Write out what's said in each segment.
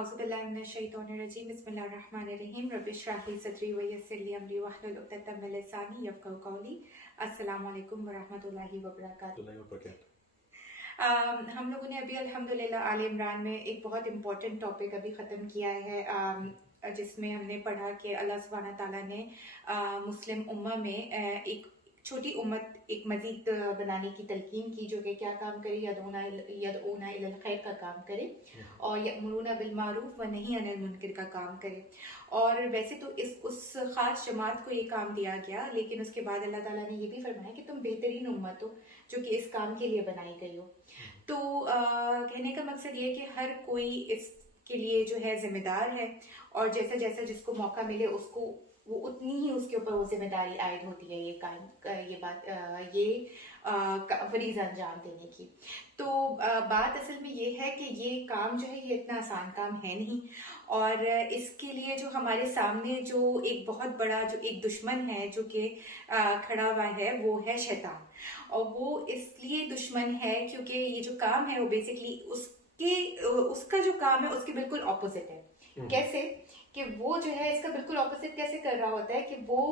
औज़ुबिल्लाहिमिनश्शैतानिर्रजीम बिस्मिल्लाहिर्रहमानिर्रहीम रब्बि इश्रह ली सदरी व यस्सिर ली अमरी वहलुल उक़दतम मिन लिसानी यफ़क़हू क़ौली। अस्सलामु अलैकुम व रहमतुल्लाहि व बरकातुहू। हम लोगों ने अभी अल्हम्दुलिल्लाह आले इमरान में एक बहुत इम्पोर्टेंट टॉपिक अभी ख़त्म किया है, जिसमें हमने पढ़ा कि अल्लाह सुब्हाना ताला ने मुस्लिम उम्मा में एक छोटी उम्मत एक मजीद बनाने की तलकीन की, जो कि क्या काम करे, यदऊना इलल खैर का काम करे और यअमुरूना बिल मारूफ व नही अनिल मुनकर का काम करे। और वैसे तो उस ख़ास जमात को ये काम दिया गया, लेकिन उसके बाद अल्लाह ताला ने ये भी फरमाया कि तुम बेहतरीन उम्मत हो जो कि इस काम के लिए बनाई गई हो। तो कहने का मकसद ये कि हर कोई इसके लिए जो है जिम्मेदार है, और जैसा जैसा जिसको मौका मिले उसको वो उतनी ही उसके ऊपर वो जिम्मेदारी आयद होती है ये फरीज़ा अंजाम देने की। तो बात असल में ये है कि ये काम जो है ये इतना आसान काम है नहीं, और इसके लिए जो हमारे सामने जो एक बहुत बड़ा जो एक दुश्मन है जो कि खड़ा हुआ है वो है शैतान। और वो इसलिए दुश्मन है क्योंकि ये जो काम है वो बेसिकली उसका जो काम है उसके बिल्कुल ऑपोजिट है। कैसे कि वो जो है इसका बिल्कुल ऑपोजिट कैसे कर रहा होता है कि वो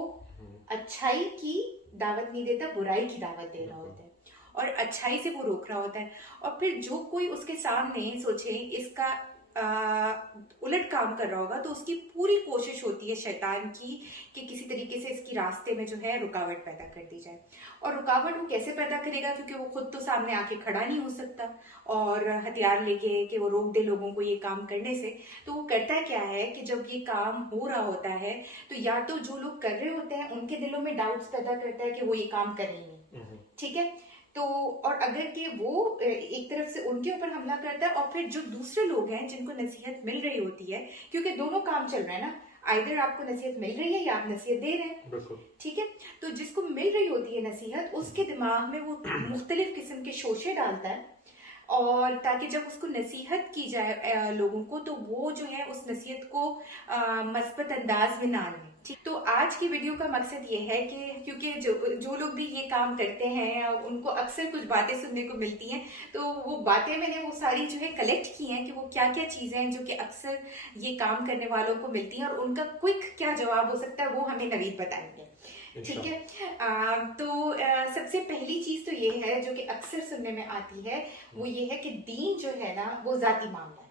अच्छाई की दावत नहीं देता, बुराई की दावत दे रहा होता है और अच्छाई से वो रोक रहा होता है। और फिर जो कोई उसके सामने सोचे इसका उलट काम कर रहा होगा तो उसकी पूरी कोशिश होती है शैतान की कि किसी तरीके से इसकी रास्ते में जो है रुकावट पैदा कर दी जाए। और रुकावट वो कैसे पैदा करेगा, क्योंकि वो खुद तो सामने आके खड़ा नहीं हो सकता और हथियार लेके कि वो रोक दे लोगों को ये काम करने से। तो वो करता क्या है कि जब ये काम हो रहा होता है तो या तो जो लोग कर रहे होते हैं उनके दिलों में डाउट्स पैदा करता है कि वो ये काम करेंगे, ठीक है। तो और अगर कि वो एक तरफ से उनके ऊपर हमला करता है और फिर जो दूसरे लोग हैं जिनको नसीहत मिल रही होती है, क्योंकि दोनों काम चल रहा है ना, आइदर आपको नसीहत मिल रही है या आप नसीहत दे रहे हैं, ठीक है। तो जिसको मिल रही होती है नसीहत उसके दिमाग में वो मुख्तलिफ किस्म के शोशे डालता है, और ताकि जब उसको नसीहत की जाए लोगों को तो वो जो है उस नसीहत को मस्बत अंदाज में ना लें। ठीक, तो आज की वीडियो का मकसद ये है कि क्योंकि जो लोग भी ये काम करते हैं उनको अक्सर कुछ बातें सुनने को मिलती हैं, तो वो बातें मैंने वो सारी जो है कलेक्ट की हैं कि वो क्या क्या चीजें हैं जो कि अक्सर ये काम करने वालों को मिलती हैं, और उनका क्विक क्या जवाब हो सकता है वो हमें नवीद बताएंगे, ठीक है। सबसे पहली चीज तो ये है जो कि अक्सर सुनने में आती है, वो ये है कि दीन जो है ना वो जाती मामला है,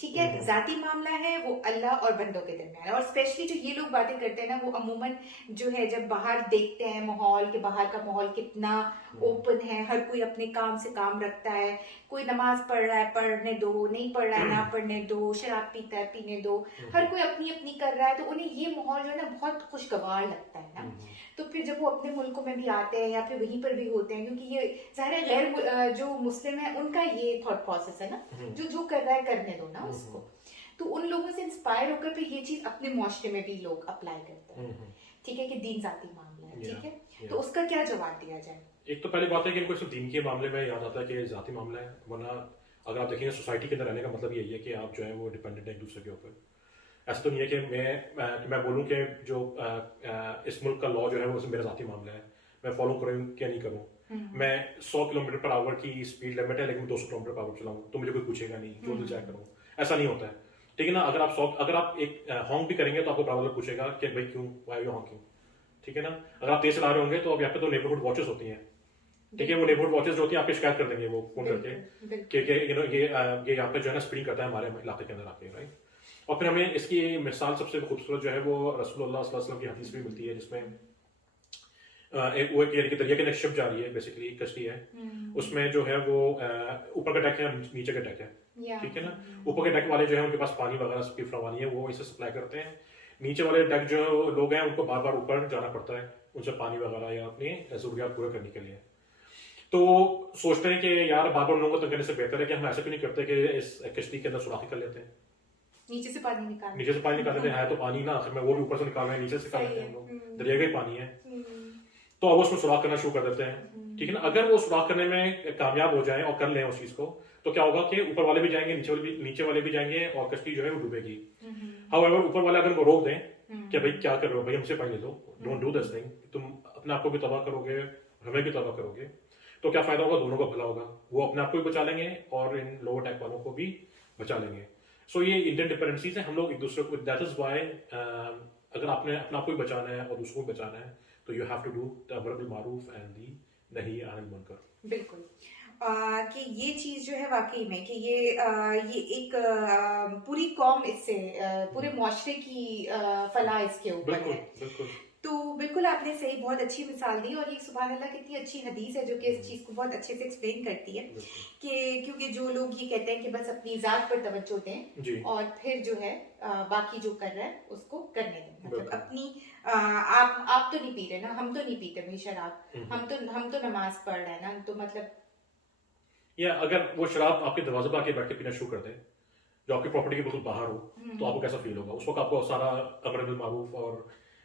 ठीक है। जाती मामला है, वो अल्लाह और बंदों के दरमियान है। और स्पेशली जो ये लोग बातें करते हैं ना वो अमूमन जो है जब बाहर देखते हैं माहौल के बाहर का माहौल कितना ओपन है, हर कोई अपने काम से काम रखता है, कोई नमाज पढ़ रहा है पढ़ने दो, नहीं पढ़ रहा है ना पढ़ने दो, शराब पीता है पीने दो, हर कोई अपनी अपनी कर रहा है, तो उन्हें ये माहौल जो है ना बहुत खुशगवार लगता है ना। तो फिर जब वो अपने मुल्कों में भी आते हैं या फिर वहीं पर भी होते हैं, क्योंकि ये ज़ाहिर गैर जो मुस्लिम है उनका ये थॉट प्रोसेस है ना, जो कर रहा है करने दो ना उसको। तो उन लोगों से इंस्पायर होकर फिर ये चीज अपने मुआशरे में भी लोग अप्लाई करते हैं, ठीक है, कि दीन जाती मामला है, ठीक है। तो उसका क्या जवाब दिया जाए? एक तो पहली बात है कि इनको सिर्फ दीन के मामले में याद आता है कि जाती मामला है, वरना अगर आप देखेंगे सोसाइटी के अंदर रहने का मतलब यही है कि आप जो है वो डिपेंडेंट है एक दूसरे के ऊपर। ऐसा तो नहीं है कि मैं बोलूँ कि जो इस मुल्क का लॉ जो है वो मेरा जाती मामला है, मैं फॉलो करूँ क्या नहीं करूँ। मैं 100 किलोमीटर पर आवर की स्पीड लिमिट है लेकिन 200 किलोमीटर पर आवर चलाऊँ तो मुझे कोई पूछेगा नहीं, जो दिल चाहे करूँ, ऐसा नहीं होता है, ठीक है ना। अगर आप एक हॉन्क भी करेंगे तो आपको बराबर पूछेगा कि भाई क्यों, व्हाई यू हॉन्किंग, ठीक है ना। अगर आप तेज चला रहे होंगे तो अब यहाँ पे तो नेबरहुड वॉचेस होती हैं, ठीक है, वो नेबरहुड वॉचेस जो होती है आपकी शिकायत कर देंगे वो फोन करके कि ये यहाँ पे जो है ना स्पीडिंग करता है हमारे इलाके के अंदर आके, राइट। और फिर हमें इसकी मिसाल सबसे खूबसूरत जो है वो रसूलुल्लाह सल्लल्लाहु अलैहि वसल्लम की हदीस भी मिलती है, जिसमें वो एक दरिया के अंदर शिप जा रही है, बेसिकली कश्ती है, उसमें जो है वो ऊपर का डेक है नीचे का डेक है, ठीक है ना। ऊपर के डेक वाले जो है उनके पास पानी वगैरह की फरमानी है, वो इसे सप्लाई करते हैं। नीचे वाले डेक जो लोग हैं उनको बार बार ऊपर जाना पड़ता है उनसे पानी वगैरह या अपनी जरूरियात पूरे करने के लिए। तो सोचते हैं कि यार बार बार लोगों को तंग करने से बेहतर है कि हम ऐसा क्यों नहीं करते कि इस कश्ती के अंदर सुराखी कर लेते हैं, नीचे से पानी निकाल लेते हैं, है तो पानी ना, आखिर में वो भी ऊपर से निकाल रहे हैं, नीचे से निकाल लेते हैं हम लोग, दरिया का ही पानी है। तो अब उसमें सुराख करना शुरू कर देते हैं, ठीक है ना। अगर वो सुराख करने में कामयाब हो जाए और कर लें उस चीज को, तो क्या होगा कि ऊपर वाले भी जाएंगे, नीचे वाले भी जाएंगे और कश्ती जो है वो डूबेगी। हाउएवर ऊपर वाले अगर उनको रोक दें कि भाई क्या कर रहे हो, भाई हमसे पानी ले लो, डोंट डू दिस थिंग, तुम अपने आप को भी तबाह करोगे, हमें भी तबाह करोगे, तो क्या फायदा होगा, दोनों का भला होगा, वो अपने आप को भी बचा लेंगे और इन लोअर टैक वालों को भी बचा लेंगे। सो ये इंडियन डिपेंडेंसीज है, हम लोग एक दूसरे को, दैट इज वाई अगर आपने अपना आप को भी बचाना है और दूसरों को बचाना है तो you have to do the अमर बिल मारूफ एंड दी नही अनिल मुनकर। बिल्कुल। कि ये चीज जो है वाकई में कि ये एक पूरी कौम इससे पूरे मुआशरे की फलाह इसके ऊपर बिल्कुल है। बिल्कुल तो बिल्कुल आपने सही बहुत अच्छी मिसाल दी, और ये सुभान अल्लाह कितनी अच्छी हदीस है जो कि इस चीज़ को बहुत अच्छे से एक्सप्लेन करती है बिल्कुल कि क्योंकि जो लोग ये कहते हैं कि बस अपनी ज़ात पर तवज्जो दें जी और फिर जो है बाकी जो कर रहा है उसको करने दें, मतलब बिल्कुल। अपनी आप तो नहीं पी रहे ना, हम तो नहीं पीते भाई शराब, हम्म। हम तो नमाज पढ़ रहे हैं ना, तो मतलब या अगर वो शराब आपके दरवाजे पर आके बैठ के पीना शुरू कर दे जो आपकी प्रॉपर्टी के बिल्कुल बाहर हो, तो आपको कैसा फील होगा? उस वक्त आपको सारा अमर बिल मारूफ और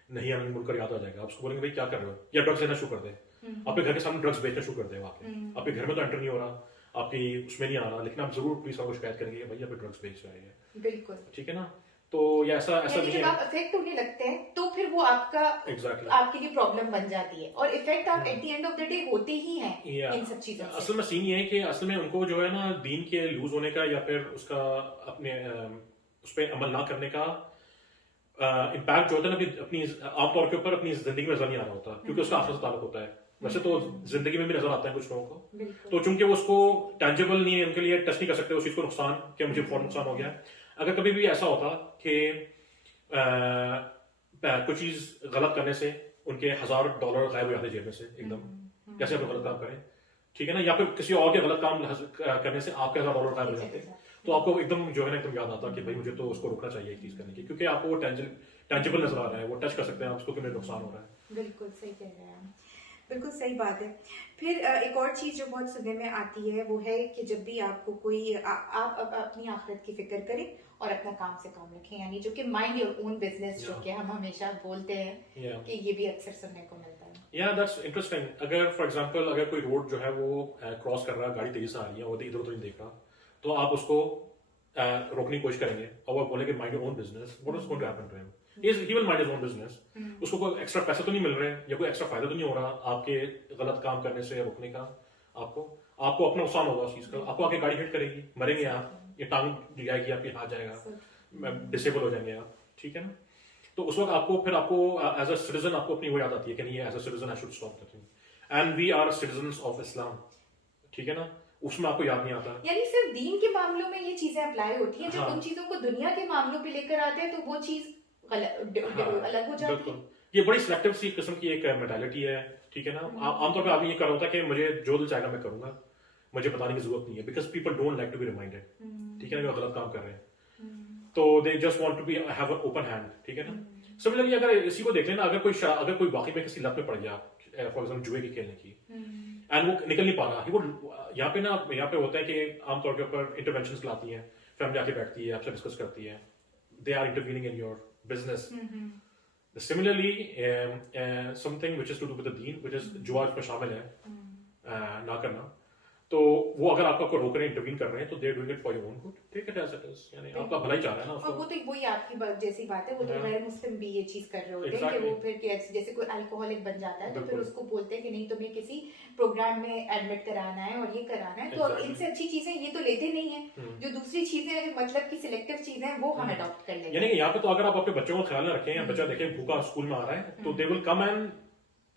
नहीं अनिल मुनकर याद आ जाएगा। आप उसको बोलेंगे भाई क्या कर रहे हो, या ड्रग्स लेना शुरू कर दे, आपके घर के सामने ड्रग्स बेचना शुरू कर दे, वहाँ पे आपके घर में तो एंटर नहीं हो रहा, आपकी उसमें नहीं आ रहा, लेकिन आप जरूर पुलिस वालों को शिकायत करेंगे भाई यहाँ पे ड्रग्स बेच रहे हैं। बिल्कुल। ठीक है ना? तो ये ऐसा ऐसा यानी नहीं जब है। आप इफेक्ट होने लगते हैं तो फिर वो आपका एग्जैक्टली आपके लिए प्रॉब्लम बन जाती है, और इफेक्ट आप eight the end of the day होते ही हैं या इन सब चीजों से। असल में सीन ये है कि असल में उनको जो है ना दीन के लूज होने का या फिर उसका अपने उस पर अमल ना करने का इम्पैक्ट जो होता है ना अपनी आमतौर के ऊपर अपनी जिंदगी में नजर नहीं आ रहा होता, क्योंकि उसका आखिरत से ताल्लुक होता है। वैसे तो जिंदगी में भी नजर आता है कुछ लोगों को, बिल्कुल। तो चूंकि वो उसको टेंजिबल नहीं है, उनके लिए टच नहीं कर सकते उस चीज को, नुकसान क्या मुझे फौरन नुकसान हो गया। अगर कभी भी ऐसा होता कि कुछ चीज गलत करने से उनके $1000 गायब हो जाते जेब में से एकदम, जैसे आप गलत काम करें, ठीक है ना, या फिर किसी और के गलत काम करने से आपके $1000 गायब हो जाते, तो आपको एकदम जो है ना एकदम याद आता कि भाई मुझे तो उसको रोकना चाहिए एक चीज करने की, क्योंकि आपको वो टेंजिबल नजर आ रहा है, वो टच कर सकते हैं आप उसको कि मेरे नुकसान हो रहा है। बिल्कुल सही कह रहे हैं आप, बिल्कुल सही बात है। फिर एक और चीज जो बहुत सुनने में आती है वो है कि जब भी आपको कोई आप अपनी आखिरत की फिक्र करें और अपना काम से काम रखें, यानी जो कि माइंड योर ओन बिजनेस जो कि हम हमेशा बोलते हैं कि ये भी अक्सर सुनने को मिलता है। या दैट्स इंटरेस्टिंग। अगर फॉर एग्जांपल अगर कोई रोड जो है वो क्रॉस कर रहा है, गाड़ी तेजी से आ रही है, वो इधर उधर नहीं देख रहा, तो आप उसको रोकने की कोशिश करेंगे और वो बोलेंगे mind your own business, what is going to happen to him? He will mind his own business. उसको कोई एक्स्ट्रा पैसा तो नहीं मिल रहे या कोई एक्स्ट्रा फायदा तो नहीं हो रहा आपके गलत काम करने से या रोकने का, आपको आपको अपना नुकसान होगा उस चीज का, आपको आके गाड़ी हिट करेगी, मरेंगे आप, ये टांग जाएगी, आपकी हाथ जाएगा, डिसेबल हो जाएंगे आप, ठीक है ना? तो उस वक्त आपको फिर आपको एज अ सिटीजन आपको अपनी वो याद आती है कि नहीं, as a citizen I should stop the thing and we are citizens of Islam, ठीक है ना? उसमें आपको याद नहीं आता। यानी सिर्फ दीन के मामलों में ये चीजें अप्लाई होती हैं, जब हाँ। उन चीजों को दुनिया के मामलों पे लेकर आते हैं तो वो चीज अलग हो जाती है। बिल्कुल, ये बड़ी सिलेक्टिव सी किस्म की एक मेंटालिटी है, ठीक है ना? आमतौर पे आदमी ये कर रहा होता है कि मुझे जो दिल चाहेगा मैं करूंगा, मुझे बताने की जरूरत नहीं है, because people don't like to be reminded, ठीक है ना, वो गलत काम कर रहे हैं, तो they just want to be have an open hand, ठीक है ना? सिमिलरली अगर इसी को देख लेना, अगर कोई वाकई में किसी लत में पड़ गया, फॉर एग्जाम्पल जुए की खेलने की, एंड वो निकल नहीं पा रहा, वो यहाँ पे ना यहाँ पे होता है कि आमतौर के ऊपर इंटरवेंशंस लाती हैं, फैमिली आके बैठती है, आपसे डिस्कस करती है, they are intervening in your business. Similarly, something which is to do with the deen, which is जुआ इसमें शामिल है, ना करना, तो वो अगर आपको रोक रहे हैं, इंटरवीन कर रहे हैं, तो they are doing it for your own good, take it as it is, यानी आपका भला ही चाह रहा है ना और उसको। वो तो वही आपकी जैसी बात है, वो तो गैर मुस्लिम भी ये चीज कर रहे होते हैं कि Exactly. वो फिर जैसे कोई अल्कोहलिक बन जाता है तो फिर बिल्कुल। उसको बोलते हैं कि नहीं तुम्हें किसी प्रोग्राम में एडमिट कराना है और ये कराना है, तो अब Exactly. इनसे अच्छी चीजें ये तो लेते नहीं है, जो दूसरी चीजें हैं, जो मतलब की सिलेक्टिव चीजें हैं वो हम अडॉप्ट कर लेते हैं। यानी कि यहाँ पे तो अगर आप अपने बच्चों का ख्याल ना रखें, या बच्चा देखें भूखा स्कूल में आ रहा है, तो they will come and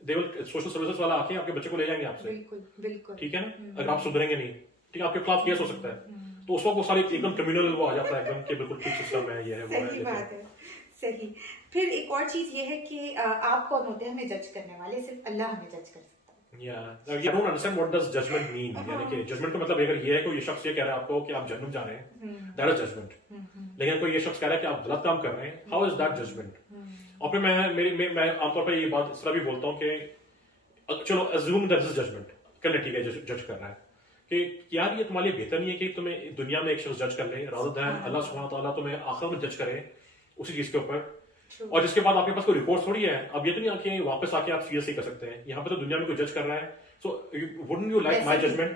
they will social services वाला आके आपके बच्चे को ले जाएंगे आपसे, बिल्कुल बिल्कुल, ठीक है ना? अगर आप सुधरेंगे नहीं, ठीक है, आपके खिलाफ केस हो सकता है, तो उस वक्त वो सारी एकदम क्रिमिनल वो आ जाता है एकदम कि बिल्कुल ठीक सिस्टम है, ये है वो है, सही बात है, सही। फिर एक और चीज ये है कि आप कौन होते हैं हमें जज करने वाले? सिर्फ अल्लाह हमें जज कर सकता है। Yeah, you don't understand what does judgment mean. यानी कि judgment का मतलब अगर ये है कोई ये शख्स ये कह रहा है आपको कि आप जन्नत जा रहे हैं, that is judgment. लेकिन कोई ये शख्स कह रहा है कि आप गलत काम कर रहे हैं, how is that judgment? और फिर मैं आमतौर पर ये बात इस तरह भी बोलता हूँ कि चलो assume that this is judgment, कर ले, ठीक है, जज कर रहा है कि यार ये तुम्हारे लिए बेहतर नहीं है कि तुम्हें दुनिया में एक शख्स जज कर ले, rather than अल्लाह सुब्हानहू व तआला तुम्हें आखिरत में जज करे उसी चीज के ऊपर, और जिसके बाद आपके पास कोई रिपोर्ट थोड़ी है, अब ये तो नहीं आके वापस आके आप सीरियसली कर सकते हैं, यहाँ पे तो दुनिया में कोई जज कर रहा है, so wouldn't you like my judgment,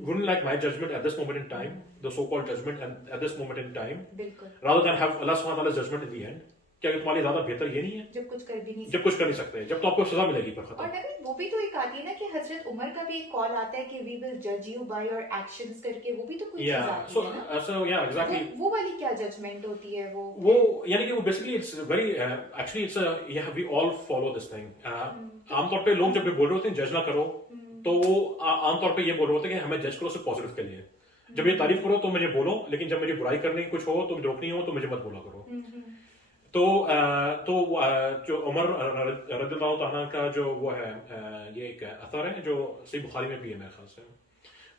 wouldn't like my judgment at this moment in time, the so-called judgment and at this moment in time, बिल्कुल, rather than have Allah subhanahu wa ta'ala's judgment in the end. क्या तुम्हारे ज्यादा बेहतर ये नहीं है जब कुछ कर भी नहीं जब कुछ कर नहीं सकते, जब तो आपको सजा मिलेगी पर और खत्म। नबी वो भी तो एक आती है ना कि हजरत उमर का भी एक कॉल आता है कि वी विल जज यू बाय योर एक्शंस करके, वो भी तो कोई चीज या आती सो है ना। सो या एग्जैक्टली वो वाली क्या जजमेंट होती है वो यानी कि वो basically it's very actually it's yeah we all follow this thing. आमतौर पे लोग जब भी बोल रहे होते हैं जज ना करो, तो वो आमतौर पे ये बोल रहे होते हैं कि हमें जज करो सिर्फ पॉजिटिव के लिए। जब ये तारीफ करो तो मुझे बोलो, लेकिन जब मुझे बुराई करने की कुछ हो तो मुझे रोकनी हो तो मुझे मत बोला करो। जो उमर रज़ियल्लाहु ताला का जो वो है ये एक असर है जो सही बुखारी में भी है मेरे ख्याल से।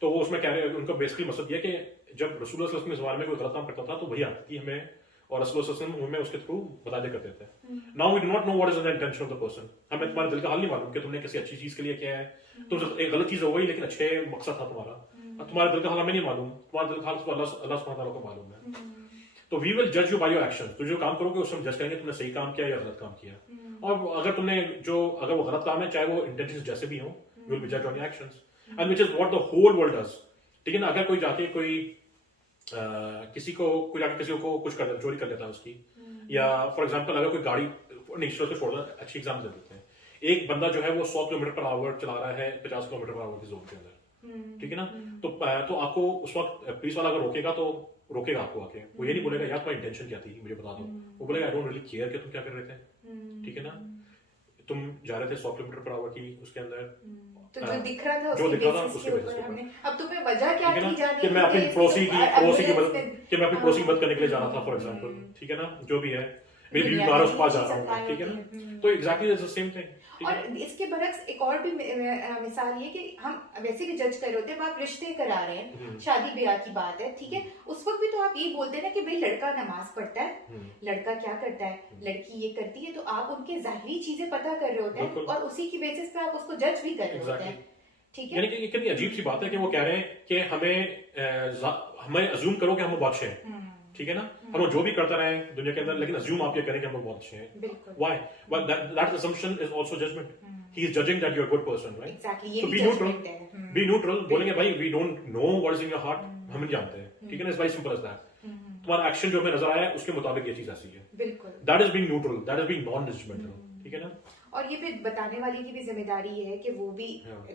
तो वो उसमें कह रहे हैं, उनका बेसिकली मकसद ये कि जब रसूलुल्लाह सल्लल्लाहु अलैहि वसल्लम इस बारे में कोई गलत काम करता था तो वही आती थी हमें, और रसूलुल्लाह सल्लल्लाहु अलैहि वसल्लम हमें उसके थ्रू बता दिया करते थे। Now we do not know what is the intention of the person. हमें तुम्हारे दिल का हाल नहीं मालूम कि तुमने किसी अच्छी चीज के लिए किया है, तुम एक गलत चीज हो गई लेकिन अच्छे मकसद था तुम्हारा। तुम्हारे दिल का हाल हमें नहीं मालूम, तुम्हारे दिल का हाल तो अल्लाह सुब्हानहू व तआला को मालूम है। तो वी विल जज यू बाय योर एक्शन। तो जो काम करोगे उससे हम जज करेंगे तुमने सही काम किया या गलत काम किया। और अगर तुमने अगर वो गलत काम है, चाहे वो इंटेंशन जैसे भी हो, यू विल बी जज on your actions and which is what the whole world does. ठीक है ना। अगर कोई जाके कोई किसी को कुछ कर चोरी कर लेता है उसकी, या फॉर एग्जांपल अगर कोई गाड़ी नहीं, को छोड़ दो, अच्छी एग्जांपल दे देते हैं। एक बंदा जो है वो 100 किलोमीटर पर आवर चला रहा है 50 किलोमीटर पर आवर की जोन के अंदर, ठीक है ना। तो आपको उस वक्त पुलिस वाला अगर रोकेगा तो रोकेगा आपको आके, वो ये नहीं बोलेगा यार तुम्हारी इंटेंशन क्या थी मुझे बता दो। वो बोलेगा आई डोंट रियली केयर कि तुम क्या कर रहे थे, ठीक है ना। तुम जा रहे थे 100 किलोमीटर पर आवर की उसके अंदर, तो जो दिख रहा था जो उसके दिख रहा था बेसिस उसके के बेसिस ऊपर पे हमने, अब तुम्हें वजह क्या ठीक है थी ना, जाने कि मैं अपनी पड़ोसी की मदद एम्बुलेंस करने के लिए जा रहा था फॉर एग्जांपल, ठीक है ना, जो भी है मेरी दुनिया बीमार में उसके पास जा ये रहा हूँ सप्लाई मैं, ठीक है होती है। ना। तो एग्जैक्टली द सेम थिंग। और इसके बरक्स एक और भी मिसाल ये कि हम वैसे भी जज कर रहे होते हैं, आप रिश्ते करा रहे हैं, शादी ब्याह की बात है, ठीक है, उस वक्त भी तो आप ये बोलते हैं ना कि भाई लड़का नमाज पढ़ता है, लड़का क्या करता है, लड़की ये करती है, तो आप उनके जाहिरी चीजें पता कर रहे होते हैं और उसी की बेसिस पे आप उसको जज भी कर रहे होते हैं, ठीक है। यानी कि ये कितनी अजीब सी बात है कि वो कह रहे हैं कि हमें अज्यूम करो कि हम बहुत अच्छे हैं, ठीक है ना। हम जो भी करते रहे दुनिया के अंदर, लेकिन अज्यूम आप ये करें कि हम बहुत अच्छे हैं। Why? Well, that assumption is also judgment. He is judging that you're a good person, right? Exactly, ये So भी be neutral. judgment है। Be neutral. बोलेंगे भाई we don't know what is in your heart. हम नहीं जानते हैं, ठीक है ना। It's very simple as that. तुम्हारा एक्शन जो हमें नजर आया उसके मुताबिक ये चीज ऐसी है। बिल्कुल। That is being neutral. That is being non-judgmental. ठीक है ना। और ये भी बताने वाले की भी जिम्मेदारी है कि वो भी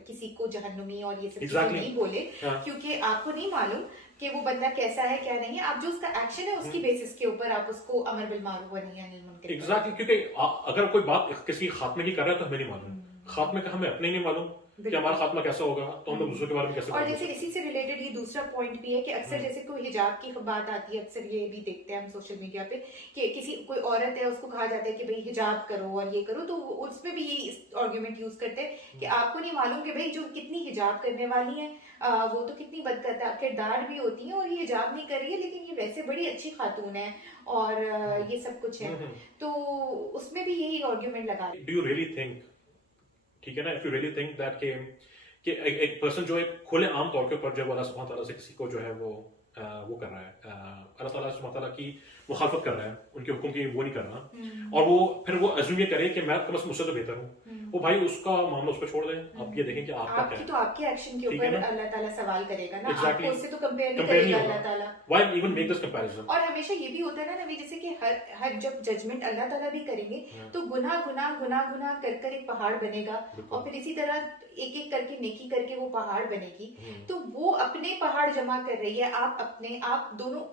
किसी को जहन्नुमी और ये सब चीजें Exactly. नहीं बोले, क्योंकि आपको नहीं मालूम कि वो बंदा कैसा है क्या नहीं है। आप जो उसका एक्शन है उसकी बेसिस के ऊपर आप उसको अमर बिल मारूफ व नही अनिल मुनकर। एग्जैक्टली, क्योंकि अगर कोई बात किसी खात्मे की कर रहा है तो हमें नहीं मालूम, खात्मे का हमें अपने नहीं मालूम कि हमारा खात्मा कैसा होगा, तो हम लोग दूसरों के बारे में कैसे। और जैसे इसी से रिलेटेड ये दूसरा पॉइंट भी है कि अक्सर जैसे कोई हिजाब की बात आती है, अक्सर ये भी देखते हैं हम सोशल मीडिया पे कि किसी कोई औरत है उसको कहा जाता है कि भाई हिजाब करो और ये करो, तो उसमें भी ये आर्ग्यूमेंट यूज करते हैं कि आपको नहीं मालूम कि भाई जो कितनी हिजाब करने वाली है वो तो कितनी बदकिरदार भी होती है और ये हिजाब नहीं कर रही है, लेकिन ये वैसे बड़ी अच्छी खातून है और ये सब कुछ है। तो उसमें भी यही आर्ग्यूमेंट लगा। डू यू रियली थिंक, ठीक है ना, if you really think that कि एक पर्सन जो एक खुले आम तौर के ऊपर जब अल्लाह सुब्हानहू तआला से किसी को जो है वो कर रहा है, अल्लाह ताला सुब्हानहू तआला की मुखालफत कर रहा है, उनके हुक्म की वो नहीं कर रहा, और वो फिर वो अज्यूम ये करे कि मैं कम से कम मुझसे तो बेहतर हूँ, वो भाई उसका मामला उस पर छोड़ दें। आप ये देखें कि आपका क्या है, तो आपके एक्शन के ऊपर अल्लाह ताला सवाल करेगा ना, Exactly. आपको उससे तो कंपेयर नहीं करेगा अल्लाह ताला। Why even make this comparison? और हमेशा ये भी होता है ना नबी, जैसे कि हर जब जजमेंट अल्लाह ताला भी करेंगे तो गुनाह कर कर एक पहाड़ बनेगा, और फिर इसी तरह एक एक करके नेकी करके वो पहाड़ बनेगी। तो वो अपने पहाड़ जमा कर रही है, आप दोनों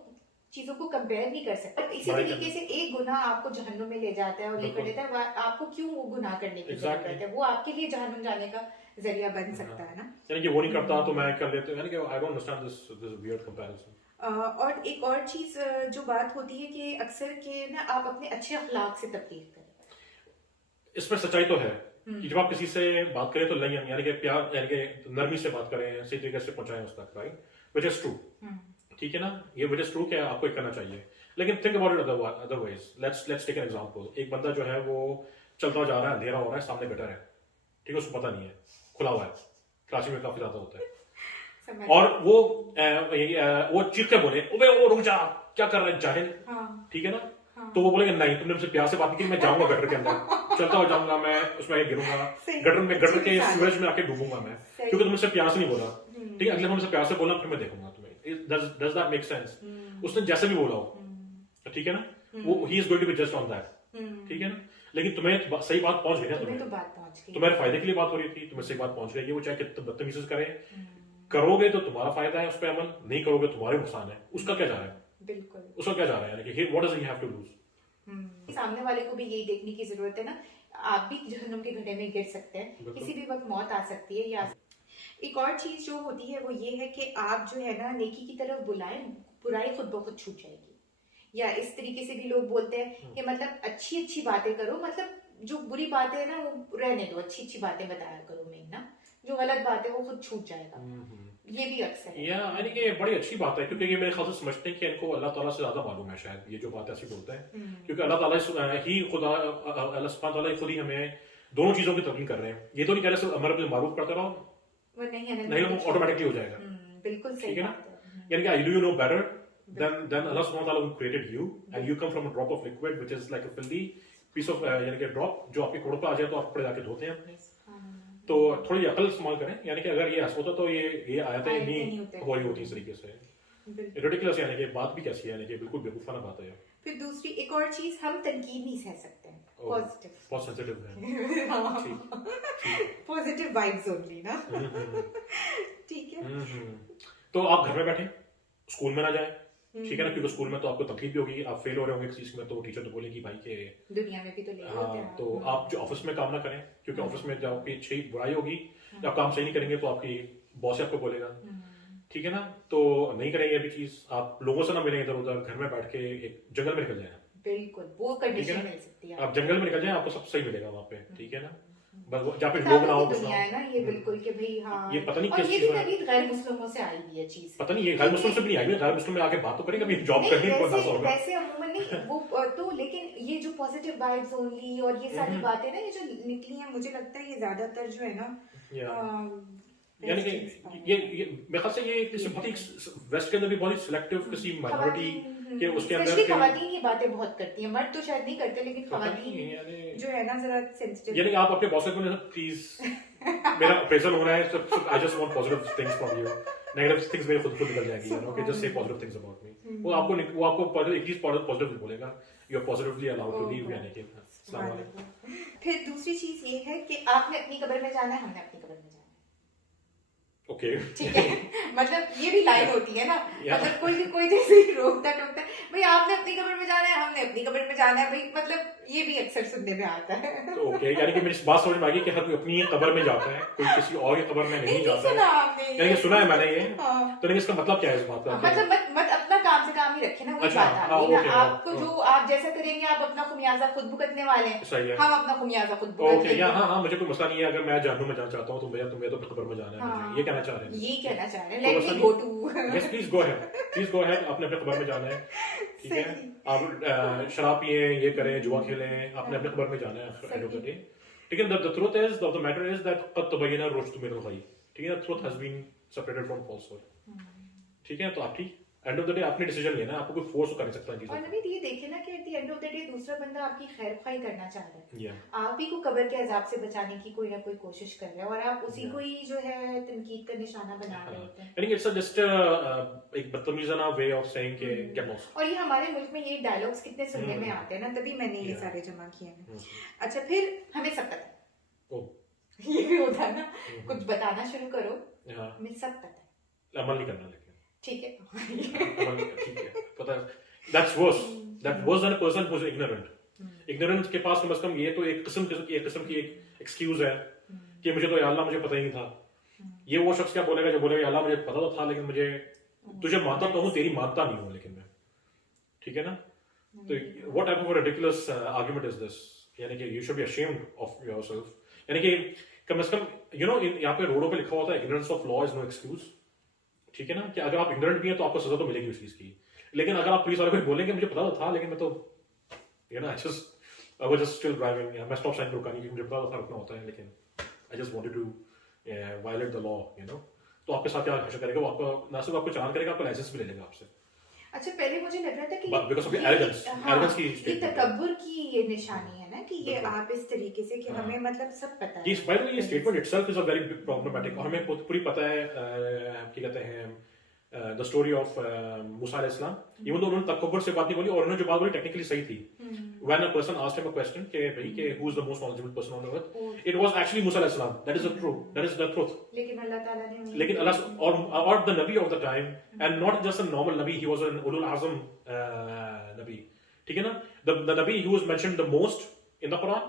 चीजों को कंपेयर नहीं कर सकते। इसी तरीके से एक गुनाह आपको जहन्नुम में ले जाता है और लेकर देता है, आपको क्यों वो गुनाह करने की जरूरत है, वो आपके लिए जहन्नुम जाने का जरिया बन सकता है ना। यानी कि वो नहीं करता तो मैं कर लेता हूं, यानी कि I don't understand this weird comparison. और एक और चीज जो बात होती है कि अक्सर के ना आप अपने अच्छे अखलाक से तब्दील करें। इसमें सच्चाई तो है कि जब आप किसी से बात करें तो लयन यानी कि प्यार यानी कि नरमी से बात करें, सही तरीके से पहुंचाएं उस तक, राइट, व्हिच इज ट्रू, ठीक है ना, ये व्हिच इज ट्रू कि आपको करना चाहिए। लेकिन think about it otherwise, let's take an example. एक बंदा जो है वो चलता जा रहा है, अंधेरा हो रहा है, सामने गटर है, ठीक है, उसको पता नहीं है, खुला हुआ है, कराची में काफी ज्यादा होता है, और वो चीख के बोले ओबे वो रुक जा, क्या कर रहा है जाहिल, ठीक है ना। तो वो बोलेंगे नहीं, तुमने मुझसे प्यार से बात नहीं की, मैं जाऊंगा गटर के अंदर, चलता हो जाऊंगा मैं, उसमें गिरूंगा, गटर के सूरज में आके डूबूंगा मैं, क्योंकि तुमने मुझसे प्यार से नहीं बोला, ठीक है, अगले मुझसे प्यार से बोलना, फिर मैं देखूंगा तुम्हें। Does that make sense? उसने जैसे भी बोला हो, ठीक है ना, वो ही is going to be just on that, ठीक है ना, लेकिन तुम्हें सही बात पहुंच गई ना, तुम्हें तो तुम्हें बात पहुंच गई। तुम्हारे फायदे के लिए बात हो रही थी, तुम्हें सही बात पहुंच रही है, वो चाहे कितना बदतमीजी से करे, हम्म, करोगे तो तुम्हारा फायदा है उस पर अमल, नहीं करोगे तुम्हारे नुकसान है, उसका क्या जा रहा है, बिल्कुल। उसका क्या जा रहा है, यानी कि what does he have to lose. सामने वाले को भी यही देखने की जरूरत है ना, आप भी जहन्नुम के गड्ढे में गिर सकते हैं, बिल्कुल। किसी भी वक्त मौत आ सकती है। या एक और चीज जो होती है वो ये है कि आप जो है ना नेकी की तरफ बुलाएं, बुराई खुद ब खुद छूट जाएगी। या इस तरीके से भी लोग बोलते हैं कि मतलब अच्छी अच्छी बातें करो, मतलब जो बुरी बातें है ना वो रहने दो, अच्छी अच्छी बातें बताया करो, मैं ना जो गलत बात है वो खुद छूट जाएगा। ये भी अक्सर है। या यानी कि बड़ी अच्छी बात है, क्योंकि ये मेरे ख्याल से समझते हैं कि इनको अल्लाह ताला से ज्यादा मालूम है शायद, ये जो बात ऐसी बोलते हैं, क्योंकि अल्लाह ताला ही खुदा, अल्लाह सुब्हान ताला खुद ही हमें दोनों चीजों की तकलीफ कर रहे हैं। ये तो नहीं कह रहे सिर्फ अमर बिल मारूफ करते रहो, वो नहीं नहीं वो ऑटोमेटिकली हो जाएगा, बिल्कुल सही ठीक है ना, बात है। यानी कि do you know better then Allah subhanahu wa ta'ala who created you and you come from a drop of liquid which is like a filthy piece of यानी कि ड्रॉप जो आपके कोड़ों पे आ जाए तो आप कपड़े जाके धोते हैं अपने, तो थोड़ी अकल इस्तेमाल करें, यानी कि अगर ये ऐसा होता तो ये आयतें नहीं हो रही होती इस तरीके से, रिडिकुलस, यानी कि बात भी कैसी है, यानी कि बिल्कुल बेवकूफाना बात है। फिर दूसरी एक और चीज, हम तनकीद नहीं सह सकते हैं, पॉजिटिव, बहुत सेंसिटिव है, पॉजिटिव वाइब्स ओनली ना, ठीक है। तो आप घर में बैठे, स्कूल में ना जाए, ठीक है ना, क्योंकि स्कूल में तो आपको तकलीफ भी होगी, आप फेल हो रहे होंगे किसी चीज में, तो टीचर तो बोलेगी भाई के दुनिया में भी तो ले होते हैं। तो आप जो ऑफिस में काम ना करें, क्योंकि ऑफिस में जब आपकी अच्छी बुराई होगी, जब आप काम सही नहीं करेंगे तो आपकी बॉस आपको बोलेगा, ठीक है ना, तो नहीं करेंगे अभी चीज, आप लोगों से ना मिलेंगे इधर उधर, घर में बैठ के एक जंगल में निकल जाए, बिल्कुल वो कंडीशन मिल सकती है, आप जंगल में निकल जाए, आपको सब सही मिलेगा वहाँ पे, ठीक है ना, बस जहाँ पे लोग ना हो, कुछ दुनिया है ना ये, बिल्कुल कि भाई हाँ, ये पता नहीं और किस ये चीज भी में, कभी गैर मुस्लिमों से आई हुई है चीज, पता नहीं ये गैर मुस्लिम से भी नहीं आई, गैर मुस्लिम में आके बात तो करेंगे, अभी जॉब करनी है, वैसे होगा वैसे अमूमन नहीं वो तो, लेकिन ये जो पॉजिटिव वाइब्स ओनली और ये सारी बातें ना ये जो निकली हैं, मुझे लगता है ये ज्यादातर जो है ना, यानी कि ये मेरे ख्याल से ये किसी बहुत ही वेस्ट के अंदर भी बहुत ही सिलेक्टिव किसी माइनॉरिटी के उसके अंदर खवातीन ये बातें बहुत करती हैं, मर्द तो शायद नहीं करते, लेकिन खवातीन जो है ना जरा सेंसिटिव। यानी आप अपने बॉस को प्लीज मेरा अप्रेजल हो रहा है, I just want positive things from you, negative things मेरे खुद निकल जाएंगी, यू नो, कि just say positive things about me, वो आपको पॉजिटिव एटलीस्ट पॉजिटिव बोलेगा, you are positively allowed to leave, यानी कि अस्सलाम वालेकुम। फिर दूसरी चीज ये है कि आपने अपनी कब्र में जाना है, हमने अपनी कब्र में जाना है, ओके, ठीक है, मतलब ये भी लाइन होती है ना, मतलब कोई जैसे ही रोकता टोकता है, भाई आपने अपनी कब्र में जाना है, हमने अपनी कब्र में जाना है, भाई मतलब ये भी अक्सर सुनने में आता है। तो ओके, यानी कि मेरी बात समझ में आ गई कि हर कोई अपनी कब्र में जाता है, कोई किसी और की कब्र में नहीं जाता सुना है, आपने, यानी कि सुना है मैंने ये, हाँ। तो लेकिन इसका मतलब क्या है इस बात का, मतलब मत अपना काम से काम ही रखे ना, वही अच्छा, बात हाँ, आ गई ओके, ना, आपको जो आप जैसा करेंगे आप अपना खुमियाजा खुद भुगतने वाले हैं, सही है, हम अपना खुमियाजा खुद भुगत ओके, या लेंगे। हाँ, मुझे कोई मसला नहीं है, अगर मैं जहन्नुम में जाना चाहता हूँ तो मुझे तो अपनी कब्र में जाना है, मुझे ये कहना चाह रहे हैं, ये कहना चाह रहे हैं, तो लेट मसला me go to, yes please go ahead, आपने अपने कब्र में जाना है, ठीक है, आप शराब पिए, ये करें, जुआ खेलें, आपने अपने कब्र में जाना है एंड ऑफ द डे, ठीक है, the truth is the matter is that qad tabayyana ar-rushd min al-ghayy, ठीक है, truth has been separated from falsehood, ठीक है, तो आप ठीक एंड ऑफ द डे आपने डिसीजन लेना है, आपको कोई फोर्स कर नहीं सकता चीजों और को, नवीद ये देखे ना कि eight the end of the day दूसरा बंदा आपकी खैर ख्वाही करना चाह रहा है, या आप ही को कब्र के अजाब से बचाने की कोई ना कोई कोशिश कर रहे हैं, और आप उसी को ही जो है तनकीद का निशाना बना रहे होते हैं, यानी कि इट्स जस्ट एक बदतमीज़ाना वे ऑफ सेइंग कि गेट लॉस्ट, और ये हमारे मुल्क में ये डायलॉग्स कितने सुनने में आते हैं ना, तभी मैंने ये सारे जमा किए हैं। अच्छा, फिर हमें सब पता है, ये भी होता है ना, कुछ बताना शुरू करो, हमें सब पता है, अमल नहीं करना, लेकिन ठीक है, ठीक है, पता है, that's worse than a person who's ignorant के पास कम से कम ये तो एक किस्म की एक एक्सक्यूज है कि मुझे तो या अल्लाह मुझे पता ही नहीं था, ये वो शख्स क्या बोलेगा जो बोलेगा या अल्लाह मुझे पता तो था, लेकिन मुझे तुझे मानता तो हूँ, तेरी मानता नहीं हूँ, लेकिन मैं, ठीक है ना, तो what type of a ridiculous argument is this, यानी कि you should be ashamed of yourself, यानी कि कम से कम यू नो यहाँ पे रोडों पे लिखा होता है ignorance of law is no excuse, ठीक है ना, कि अगर आप इग्नोरेंट भी हैं तो आपको सजा तो मिलेगी उस चीज की, लेकिन अगर आप पुलिस वाले को बोलेंगे मुझे पता तो था, लेकिन मैं तो you know I was just still driving, मैं स्टॉप साइन पे रुका नहीं, मुझे पता था रुकना होता है, लेकिन I just wanted to violate the law, you know, तो आपके साथ क्या हर्षा करेगा, वो आपको ना सिर्फ आपको चालान करेगा, आपका लाइसेंस भी ले लेगा आपसे। अच्छा, पहले मुझे लग रहा था कि बिकॉज़ ऑफ एरोगेंस, एरोगेंस की ये तकब्बुर की ये निशानी है ना, कि ये आप इस तरीके से कि हमें मतलब सब पता है, ये बाय द वे ये statement itself is a very big problematic, और हमें पूरी पता है क्या कहते हैं द स्टोरी ऑफ मूसा अलैहिस्सलाम, इवन दो उन्होंने तकब्बुर से बात नहीं बोली, और उन्होंने जो बात बोली टेक्निकली सही थी, when a person asked him a question कि भाई कि who is the most knowledgeable person on earth, Oh. it was actually Musa alayhi salam. That is the truth. That is the truth. लेकिन अल्लाह ताला ने उन्हें लेकिन अल्लाह और the Nabi of the time, and not just a normal Nabi, he was an Ulul Azam Nabi. ठीक है ना? The Nabi who was mentioned the most in the Quran.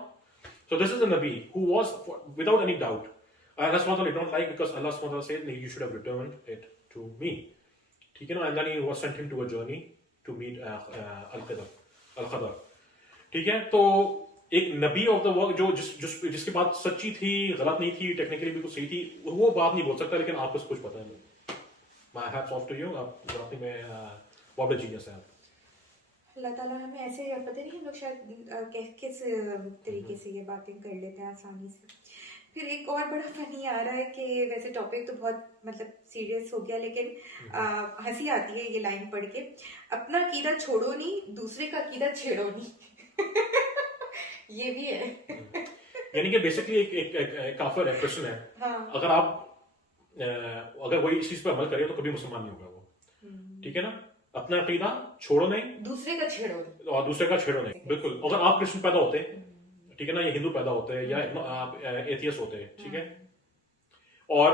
So this is the Nabi who was without any doubt. Allah subhanahu wa ta'ala did not like, because Allah subhanahu wa ta'ala said, you should have returned it to me. ठीक है ना? And then he was sent him to a journey to meet Al-Qadar. ठीक है? तो एक नबी of the work जो जिसकी बात सच्ची थी, गलत नहीं थी, टेक्निकली बिल्कुल सही थी, वो बात नहीं बोल सकता, लेकिन आपको कुछ पता है नहीं. My hats off to you. आप वाकई में बहुत जीनियस है आप. अल्लाह ताला हमें ऐसे पता नहीं, हम लोग शायद किस तरीके से ये बातें कर लेते हैं आसानी से. फिर एक और बड़ा फनी आ रहा है कि वैसे टॉपिक तो बहुत मतलब सीरियस हो गया, लेकिन हंसी आती है ये लाइन पढ़ के, अपना कीड़ा छोड़ो नहीं, दूसरे का कीड़ा छेड़ो नहीं. ये भी है. यानी कि बेसिकली एक काफिर है, क्वेश्चन है. हाँ. अगर वही इस चीज पर अमल करे तो कभी मुसलमान नहीं होगा वो. ठीक है ना? अपना अकीदा छोड़ो नहीं, दूसरे का छेड़ो नहीं. और दूसरे का छेड़ो नहीं. बिल्कुल. अगर आप क्रिश्चियन पैदा होते, ठीक है ना, या हिंदू पैदा होते हैं, या आप एथियस्ट होते हैं, ठीक है, और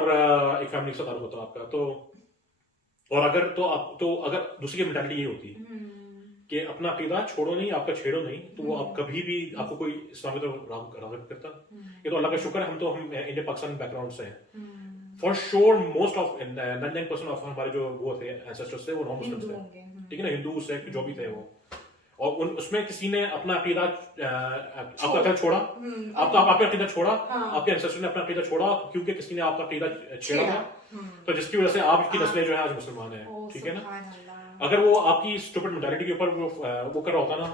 एक फैमिली के साथ ताल्लुक होता है आपका, तो और अगर दूसरी की मेंटालिटी ये होती कि अपना अकीदा छोड़ो नहीं, आपका छेड़ो नहीं, तो वो आप कभी भी आपको कोई इस्लाम की तरफ राग़िब करता. ये तो अल्लाह का शुक्र है, हम इंडिया पाकिस्तान बैकग्राउंड से हैं. For sure most of 99% of हमारे जो वो थे एंसेस्टर्स थे वो नॉन मुस्लिम्स थे. ठीक है ना? हिंदू सिख जो भी थे वो, और उसमें किसी ने अपना अकीदा आपका अकीदा छोड़ा, आपका अकीदा छोड़ा, आपके एंसेस्टर ने अपना अकीदा छोड़ा क्योंकि किसी ने आपका अकीदा छेड़ा था. तो जिसकी वजह से आपकी नस्लें जो है आज मुसलमान है. ठीक है ना? अगर वो आपकी स्टूपिड मेंटालिटी के ऊपर वो कर रहा होता ना,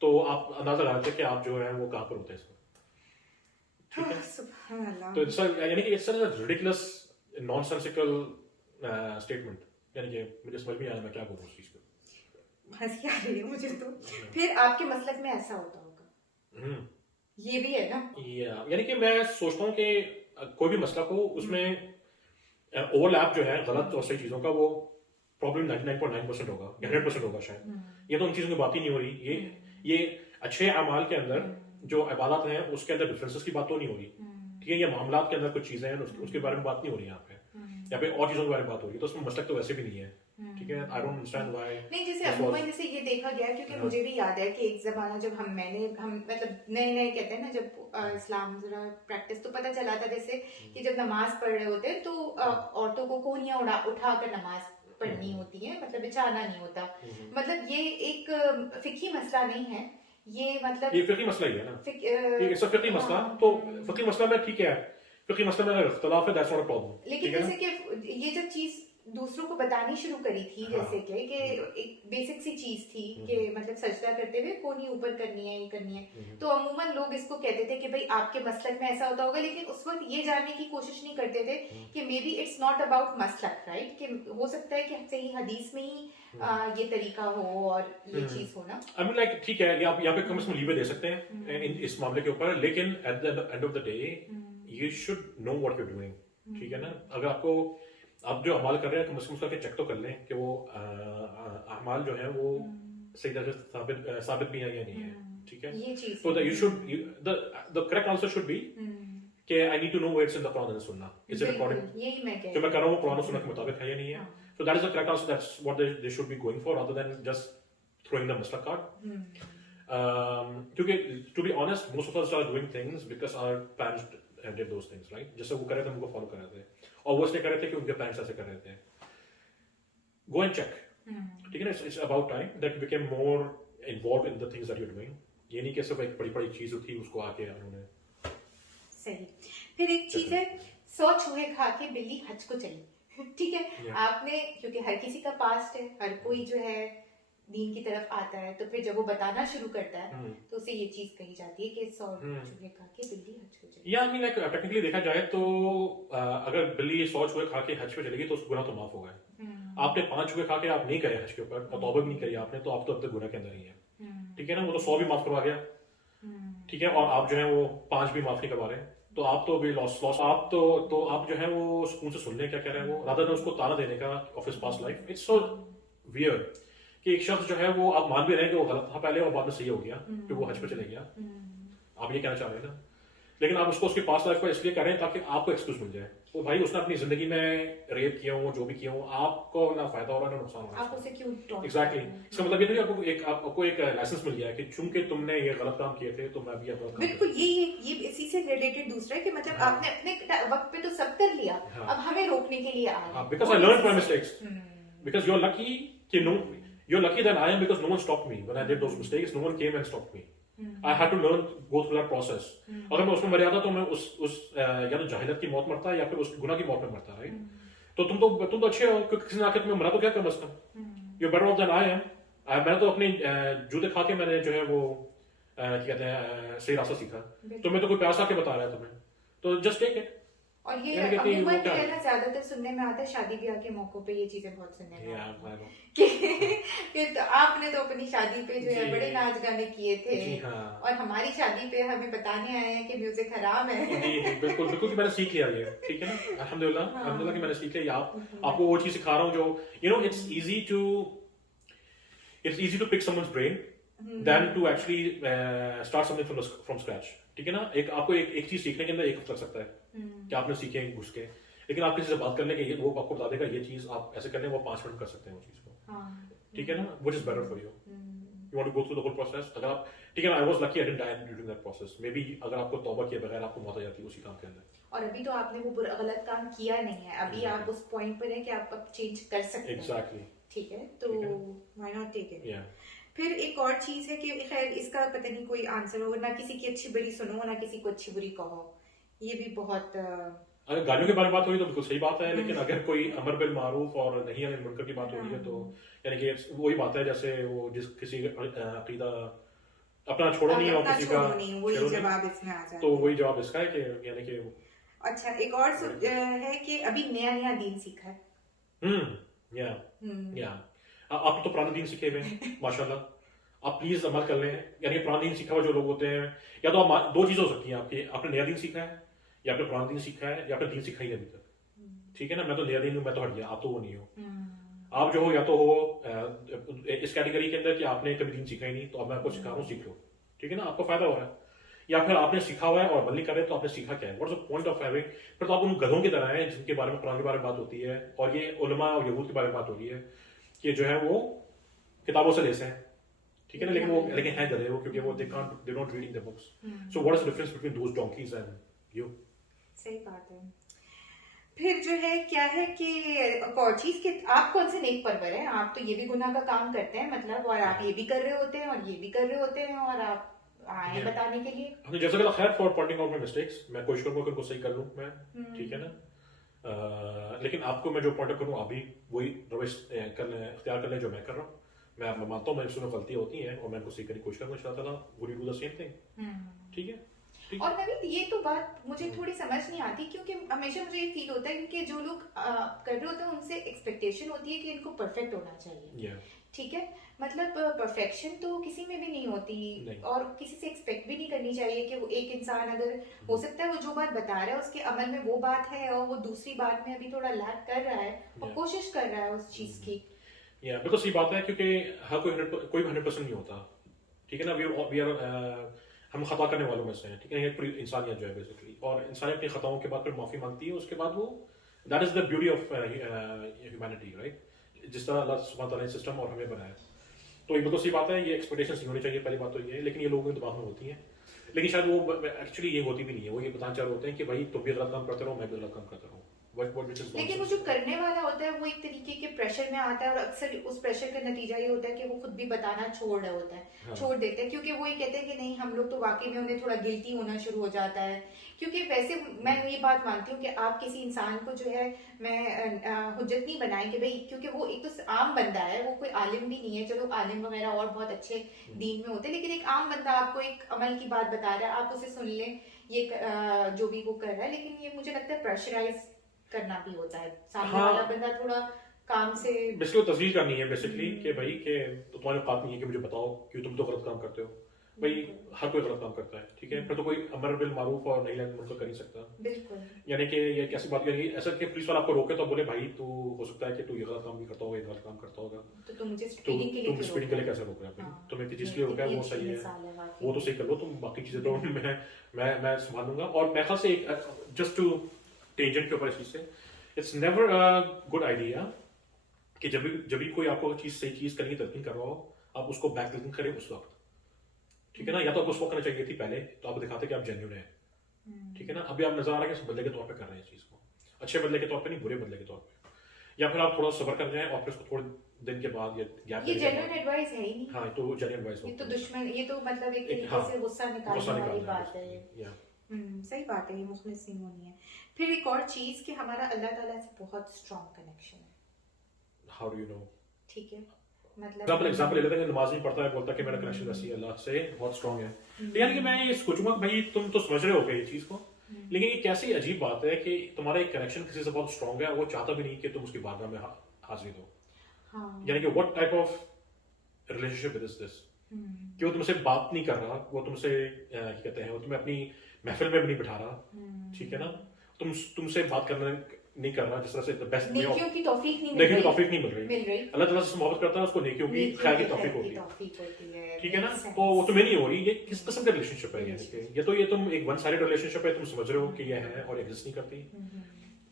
तो आप अंदाजा लगाते कि आप जो है वो कहाँ पर होते हैं इसमें. ठीक है? सुभान अल्लाह. तो यानी कि it's a ridiculous nonsensical statement. यानी कि मुझे समझ में आया मैं क्या बोलूं उस चीज पे. हंसी आ रही है मुझे तो. फिर आपके मसलक में ऐसा होता होगा. ये भी है ना. यानी कि मैं सोचता हूँ कि कोई भी मसला को उसमें ओवरलैप जो है गलत और सही चीजों का वो प्रॉब्लम 99.9% होगा, 100% होगा शायद. ये तो उन चीजों की बात ही नहीं हो रही. ये अच्छे अमाल के अंदर जो इबादत हैं उसके अंदर डिफरेंसेस की बात तो नहीं हो रही. ठीक है? ये मामलात के अंदर कुछ चीजें हैं उसके बारे में बात नहीं हो रही. यहाँ पे और चीजों के बारे में बात हो रही है, तो उसमें मसलक तो वैसे भी नहीं है. ठीक है? I don't understand why. नहीं, जैसे अमूमन जैसे ये देखा गया, क्योंकि मुझे भी याद है कि एक जमाना जब हम मतलब नए कहते हैं ना, जब इस्लाम जरा प्रैक्टिस तो पता चला था, जैसे कि जब नमाज पढ़ रहे होते हैं तो औरतों को कोहनियां उठाकर नमाज पढ़नी होती है, मतलब बिछाना नहीं होता. मतलब ये एक फिकी मसला नहीं है, ये मतलब ये फिकी मसला ही है ना. ये सब फिकी मसला, तो फिकी मसला में ठीक है, फिकी मसला में इख्तिलाफ है, दैट्स नॉट अ प्रॉब्लम. लेकिन जैसे कि ये जब चीज दूसरों को बतानी शुरू करी थी, जैसे कि एक बेसिक सी चीज थी कि मतलब सजदा करते हुए कोहनी ऊपर करनी है, ये करनी है, तो अमूमन लोग इसको कहते थे कि भाई आपके मसलक में ऐसा होता होगा, लेकिन उस वक्त ये जानने की कोशिश नहीं करते थे कि maybe it's not about मसलक, राइट, कि हो सकता है कि सही हदीस में ही ये तरीका हो और ये चीज होना. आई मीन लाइक ठीक है, यहाँ पे कम से कम लीवर दे सकते हैं इस मामले के ऊपर, लेकिन at the end of the day you should know what you are doing. ठीक है ना? अगर आप जो अमाल कर रहे हैं तो मुश्किल करके चेक तो कर लें कि वो अमाल जो है वो सही तरह से साबित भी है या नहीं है. ठीक है? ये चीज तो you should the correct answer should be कि I need to know where it's in the Quran and Sunnah. Is it according, यही मैं कह जो मैं कर रहा हूँ कुरान और सुन्ना के मुताबिक है या नहीं है. So that is the correct answer. That's what they should be going for, rather than just throwing the masla card. Because to be honest, most of us are doing things because our parents did those things, right? जैसे वो कर रहे थे हम उनको follow कर रहे थे, और वो इसलिए कर रहे थे कि उनके पेरेंट्स ऐसे कर रहे थे. Go and check. ठीक है ना? It's about time that you became more involved in the things that you're doing. ये नहीं कि सिर्फ एक बड़ी चीज थी उसको आके उन्होंने. सही. फिर एक चीज है, 100 चूहे खा के बिल्ली हज को चली. ठीक है? आपने, क्योंकि हर किसी का पास्ट है, हर कोई जो है दीन की तरफ आता है, तो फिर जब वो बताना शुरू करता है तो उसे ये चीज कही जाती है कि 100 चूहे खा के बिल्ली हज पे चली. या आई मीन लाइक टेक्निकली देखा जाए तो अगर बिल्ली 100 चूहे खा के हज पे चलेगी तो उसका गुनाह तो माफ हो गया. आपने 5 चूहे खा के आप नहीं गए हज के ऊपर और तौबा भी नहीं करी आपने, तो आप तो अब तक गुनाह के अंदर ही है. ठीक है ना? वो तो 100 भी माफ करवा गया. ठीक है? और आप जो है वो 5 भी माफ नहीं करवा रहे, तो आप तो भी लॉस आप तो आप जो है वो सुकून से सुन लें क्या कह रहे हैं वो, रादर देन उसको ताना देने का of his past life. It's so weird कि एक शख्स जो है वो आप मान भी रहे हैं कि वो गलत था पहले और बाद में सही हो गया कि वो हज पे चले गया, आप ये कहना चाह रहे हैं ना, लेकिन आप उसको उसकी पास्ट लाइफ को इसलिए कर रहे हैं ताकि आपको एक्सक्यूज मिल जाए। तो भाई उसने अपनी जिंदगी में रेप किया हो, जो भी किया हो, आपको ना फायदा हो रहा है ना नुकसान हो रहा है। आप उसे क्यों टॉन्ट एग्जैक्टली, कर रहे हैं? इसका मतलब ये नहीं आपको एक लाइसेंस मिल गया है कि चूंकि तुमने ये गलत काम किए थे तो मैं भी अब गलत काम बिल्कुल, ये इसी से रिलेटेड दूसरा है कि मतलब हाँ। आपने अपने वक्त पे तो सब कर लिया, हाँ। अब हमें रोकने के लिए आ रहे हाँ, हैं। because वो I learned my इसी से- mistakes. Hmm, Because you're lucky कि no, you're lucky that I am because no one stopped me when I did those mistakes. No one came and stopped me. I had to learn, go through that process. अगर मैं उसमें मर जाता तो मैं उस या तो जाहिलियत की मौत मरता या फिर उस गुनाह की मौत में मरता, राइट? तो तुम तो अच्छे हो, क्योंकि किसी ने आके तुम्हें मरा तो क्या कम से कम? You're better off than I am. मैंने तो अपने जूते खा के मैंने जो है वो क्या कहते हैं सही रास्ता सीखा। तुम्हें तो कोई प्यास आके बता रहा है तुम्हें, तो जस्ट टेक इट। और ये यानी कि वो अमूमन क्या जो है? है ना ज्यादातर सुनने में आता है शादी ब्याह के मौकों पे, ये चीजें बहुत सुनने में Yeah, आती I हैं know. कि तो आपने तो अपनी शादी पे जो है जी। बड़े नाच गाने किए थे, जी हाँ। और हमारी शादी पे हमें बताने आए हैं कि म्यूजिक हराम है। जी, बिल्कुल बिल्कुल कि मैंने सीख लिया ये, ठीक है ना, अल्हम्दुलिल्लाह हाँ। अल्हम्दुलिल्लाह कि मैंने सीख लिया। आपको वो चीज सिखा रहा हूँ जो it's easy to pick someone's brain than to actually start something from scratch, ठीक है ना। आपको एक चीज सीखने के अंदर एक हफ्ता लग सकता है कि आपने सीखे घुस के, लेकिन आप किसी से बात करने के वो आपको बता देगा ये चीज आप ऐसे करने वो 5 मिनट कर सकते हैं वो चीज को, हाँ। ठीक है ना, which is better for you. You want to go through the whole process. अगर आप, ठीक है ना, I was lucky I didn't die during that process. Maybe अगर आपको तौबा किए बगैर आपको मौत आ जाती है उसी काम के अंदर। और अभी तो आपने वो गलत काम किया नहीं है, अभी आप उस पॉइंट पर हैं कि आप अब चेंज कर सकते हैं। एग्जैक्टली, ठीक है, तो ठीक है। Why not take it. या फिर एक और चीज है कि खैर इसका पता नहीं कोई आंसर हो, ना किसी की अच्छी बुरी सुनो, ना किसी को अच्छी बुरी कहो, ये भी बहुत अगर गालियों के बारे में बात हो रही है तो बिल्कुल सही बात है, लेकिन अगर कोई अमर बिल मारूफ और नही अनिल मुनकर की बात हो रही है तो यानी कि वही बात है जैसे वो जिस किसी अकीदा अपना छोड़ो नहीं और अपना किसी का छोड़ो नहीं, वही छेड़ो नहीं, जवाब इसमें आ जाता तो है। वही जवाब इसका है कि यानी कि अच्छा, एक और है कि अभी नया नया दीन सीखा है। या या आप तो पुराना दीन सीखे हुए हैं माशाल्लाह, आप प्लीज अमल कर लें। यानी पुराना दीन सीखा हुआ जो लोग होते हैं, या तो आप दो चीजें हो सकती हैं आपकी, आपने नया दीन सीखा है या आपने पुराना दीन सीखा है या आपने दीन सीखा ही नहीं अभी तक, ठीक है ना। मैं तो नया दीन हूँ, मैं तो हट गया, आप तो वो नहीं हो। आप जो हो या तो हो इस कैटेगरी के अंदर कि आपने कभी दीन सीखा ही नहीं, तो अब मैं आपको सिखा रहा हूँ, सीख लो, ठीक है ना, आपको फायदा हो रहा है। या फिर आपने सीखा हुआ है और अमल नहीं कर रहे, तो आपने सीखा क्या है, what's the point of having. फिर तो आप उन गधों की तरह हैं जिनके बारे में कुरान के बारे में बात होती है और ये उलमा और यहूद के बारे में बात हो रही है कि जो है वो किताबों से लेसे हैं, ठीक है ना, लेकिन हैं गधे वो, क्योंकि वो they not reading the books. So what is the difference between those donkey's and you. सही बात है। फिर जो है क्या है कि एक और चीज कि आप कौन से नेक परवर हैं, आप तो ये भी गुनाह का काम करते हैं मतलब, और आप ये भी कर रहे होते हैं और ये भी कर रहे होते हैं, और आप आए हैं बताने के लिए। हमने जैसा कहा, खैर for pointing out my mistakes, मैं कोशिश करूंगा कि उनको सही कर लूं मैं, ठीक है ना। लेकिन आपको मैं जो पॉइंट आउट करूं अभी वही रवैश इख्तियार कर लें जो मैं कर रहा हूं। मैं मानता हूं मैं इसमें गलतियां होती हैं और मैं उनको सही करने की कोशिश करूंगा, इंशाल्लाह ताला will do the same thing, ठीक है। और नवीन, ये तो बात मुझे थोड़ी समझ नहीं आती, क्योंकि हमेशा मुझे ये फील होता है कि जो लोग कर रहे होते हैं उनसे एक्सपेक्टेशन होती है कि इनको परफेक्ट होना चाहिए, ठीक है। मतलब परफेक्शन तो किसी में भी नहीं होती नहीं। और किसी से एक्सपेक्ट भी नहीं करनी चाहिए कि वो एक इंसान अगर हो सकता है वो जो बात बता रहा है उसके अमल में वो बात है और वो दूसरी बात में अभी थोड़ा लैग कर रहा है और कोशिश कर रहा है उस चीज की। या बिल्कुल सही बात है, क्योंकि हर कोई 100% नहीं होता, ठीक है ना। वी आर हम खता करने वालों में से हैं, ठीक है। ये पूरी इंसानियत जो है बेसिकली, और इंसानियत अपनी खताओं के बाद फिर माफी मांगती है, उसके बाद वो that is the beauty of humanity, right. जिस तरह अल्लाह सुब्हानहू तआला ने सिस्टम और हमें बनाया, तो ये बिल्कुल सही बात है, ये एक्सपेक्टेशंस नहीं होनी चाहिए, पहली बात तो ये है। लेकिन ये लोगों के दिमाग में होती हैं, लेकिन शायद वो एक्चुअली ये होती भी नहीं है। वो ये बताना चाह रहे होते हैं कि भाई तुम भी गलत काम करते रहो, मैं भी गलत काम करता रहूँ। लेकिन वो जो करने वाला होता है वो एक तरीके के प्रेशर में आता है, और अक्सर उस प्रेशर का नतीजा ये होता है कि वो खुद भी बताना छोड़ रहा होता है, हाँ। छोड़ देते हैं, क्योंकि वो ये कहते हैं कि नहीं हम लोग तो वाकई में, उन्हें थोड़ा गिल्टी होना शुरू हो जाता है। क्योंकि वैसे मैं ये बात मानती हूँ कि आप किसी इंसान को जो है मैं हुज्जत नहीं बनाएं कि भाई, क्योंकि वो एक तो आम बंदा है, वो कोई आलिम भी नहीं है। चलो आलिम वगैरह और बहुत अच्छे दीन में होते हैं, लेकिन एक आम बंदा आपको एक अमल की बात बता रहा है, आप उसे सुन लें, ये जो भी वो कर रहा है। लेकिन ये मुझे लगता है प्रेशराइज करना भी होता है, सामने हाँ। वाला बंदा थोड़ा काम से बेसिकली तस्वीर करनी है बेसिकली कि भाई कि तो तुम्हारे औकात नहीं है कि मुझे बताओ कि तुम तो गलत काम करते हो। भाई बिल्कुल हर कोई गलत काम करता है, ठीक है, फिर तो कोई अमर बिल मारूफ और नहीं मुनकर कर नहीं सकता। बिल्कुल। यानी कि ये कैसी बात, यानी ऐसा कि पुलिस वाला आपको रोके तो बोले भाई तू हो सकता है कि तू ये गलत काम भी करता होगा, ये गलत काम करता होगा, तो तुम मुझे तो स्पीडिंग के लिए तुम क्यों स्पीडिंग रोक के लिए रहे कैसे रोक रहे हो? हो? हाँ, तुम्हें किस चीज के ये लिए रोका है कितनी वो अच्छी सही है, मिसाल है वो तो वाकई। सही कर लो, तुम बाकी चीजें तो मैं संभाल लूंगा। और मेरे ख्याल से एक जस्ट टू टेंजेंट के ऊपर इस चीज से, it's never a good idea कि जब भी कोई आपको सही चीज करने की तलकीन कर रहा हो, आप उसको बैक तलकीन करें उस वक्त, ठीक है ना? या तो आपको उसको करना चाहिए थी पहले, तो आप दिखाते कि आप जेन्युइन है, ठीक है ना? अभी आप नजर आ रहा है कि बदले के तौर पे कर रहे हैं इस चीज को, अच्छे बदले के तौर पे नहीं, बुरे बदले के तौर पे, या फिर आप थोड़ा सब्र कर जाएं और फिर उसको थोड़े दिन के बाद या गैप ये के जेन्युइन बाद, एडवाइस है ही नहीं। हाँ तो जेन्युइन एडवाइस ये होता तो है, दुश्मन, ये तो मतलब एक एक तरीके हाँ से गुस्सा गुस्सा निकालने वाली निकालना है बात है ये। या सही बात है, ये मुखलिस नहीं होनी है। फिर एक और चीज कि हमारा अल्लाह ताला से बहुत स्ट्रॉन्ग कनेक्शन है, हाउ डू यू नो? ठीक है, एग्जाम्पल ले लेते हैं, नमाज नहीं पढ़ता है, बोलता है कि मेरा कनेक्शन वैसी अल्लाह से बहुत स्ट्रांग है, तो यानी कि मैं ये सोचूंगा कि भाई तुम तो समझ रहे हो ये चीज को, लेकिन ये कैसी अजीब बात है कि तुम्हारा एक कनेक्शन किसी से बहुत स्ट्रांग है और वो चाहता भी नहीं कि तुम उसकी बारगाह में हाजिर हो। हाँ, यानी कि what type of relationship is this, कि वो तुमसे बात नहीं कर रहा, वो तुमसे क्या कहते हैं, वो तुम्हें अपनी महफिल में भी नहीं बिठा रहा, ठीक है ना? तुमसे बात करना नहीं कर रहा जिस तरह से द बेस्ट वे ऑफ, नेकियों की तौफीक नहीं नेकियों की तौफीक नहीं मिल रही, मिल रही। अल्लाह ताला से मोहब्बत करता है, उसको नेकियों की खैर की तौफीक होती है, होती है, ठीक है ना? makes sense। तो वो तुम्हें नहीं हो रही, ये किस किस्म का रिलेशनशिप है? यानी कि ये तुम एक वन साइडेड रिलेशनशिप है, तुम समझ रहे हो कि ये है और एग्जिस्ट नहीं करती,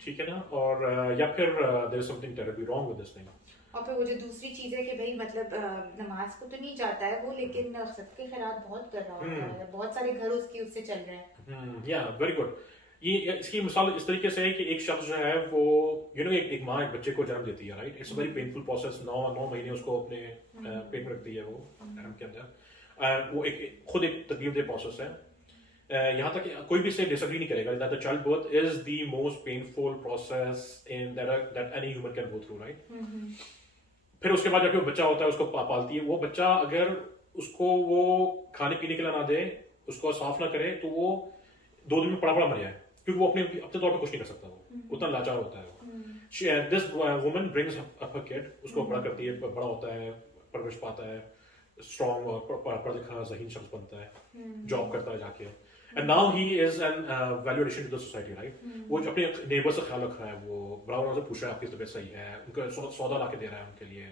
ठीक है ना? और या फिर there is something terribly wrong with this thing. और फिर वो जो दूसरी चीज है कि भाई मतलब नमाज को तो नहीं जाता है वो, लेकिन सदके खैरात बहुत कर रहा होता है, बहुत सारे घर उसकी उससे चल रहे हैं। या वेरी गुड। ये इसकी मिसाल इस तरीके से है कि एक शख्स जो है वो एक माँ एक बच्चे को जन्म देती है, right? It's a very painful process, 9 महीने उसको अपने पेट में रखती है वो के अंदर, वो खुद एक तकलीफदेह प्रोसेस है। यहाँ तक कोई भी इससे डिसएग्री नहीं करेगा that the child birth is the most painful process in that any human can go through, right? फिर उसके बाद जब वो बच्चा होता है उसको पालती है, वो बच्चा अगर उसको वो खाने पीने के लिए ना दे, उसको साफ ना करे, तो वो 2 दिन में पड़ा मर जाए, क्योंकि वो अपने तौर पे कुछ नहीं कर सकता, वो उतना लाचार होता है वो। This woman brings up her kid, उसको बड़ा करती है, बड़ा होता है, परवरिश पाता है, स्ट्रॉन्ग और पढ़ा लिखा ज़हीन शख्स बनता है, जॉब करता है जाके, and now he is an value addition to the society, right? वो जो अपने नेबर से ख्याल रख रहा है, वो बड़ा उनसे पूछ रहा है आपकी तबीयत सही है, उनको सौदा ला के दे रहा है उनके लिए,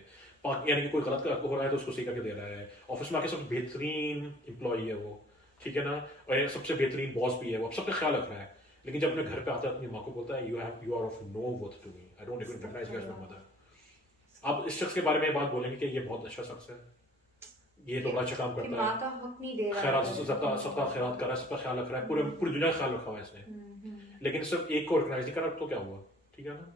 यानी कि कोई गलत हो रहा है तो उसको सही करके दे रहा है, ऑफिस में आके सबसे बेहतरीन एम्प्लॉई है वो, ठीक है ना? और सबसे बेहतरीन बॉस भी है वो, सबका ख्याल रख रहा है, लेकिन जब अपने घर पे आता है अपनी माँ को बोलता है you are of no worth to me, I don't even recognise you as my mother. आप इस शख्स के बारे में ये बात बोलेंगे कि ये बहुत अच्छा शख्स है, ये तो बड़ा अच्छा काम करता है, माँ का हक नहीं दे रहा खैरात सबका खैरात कर रहा है, सबका ख्याल रख रहा है, पूरी दुनिया का ख्याल रखा हुआ है इसने, लेकिन सिर्फ एक को रिकॉग्नाइज नहीं कर रहा, तो क्या हुआ? ठीक है ना?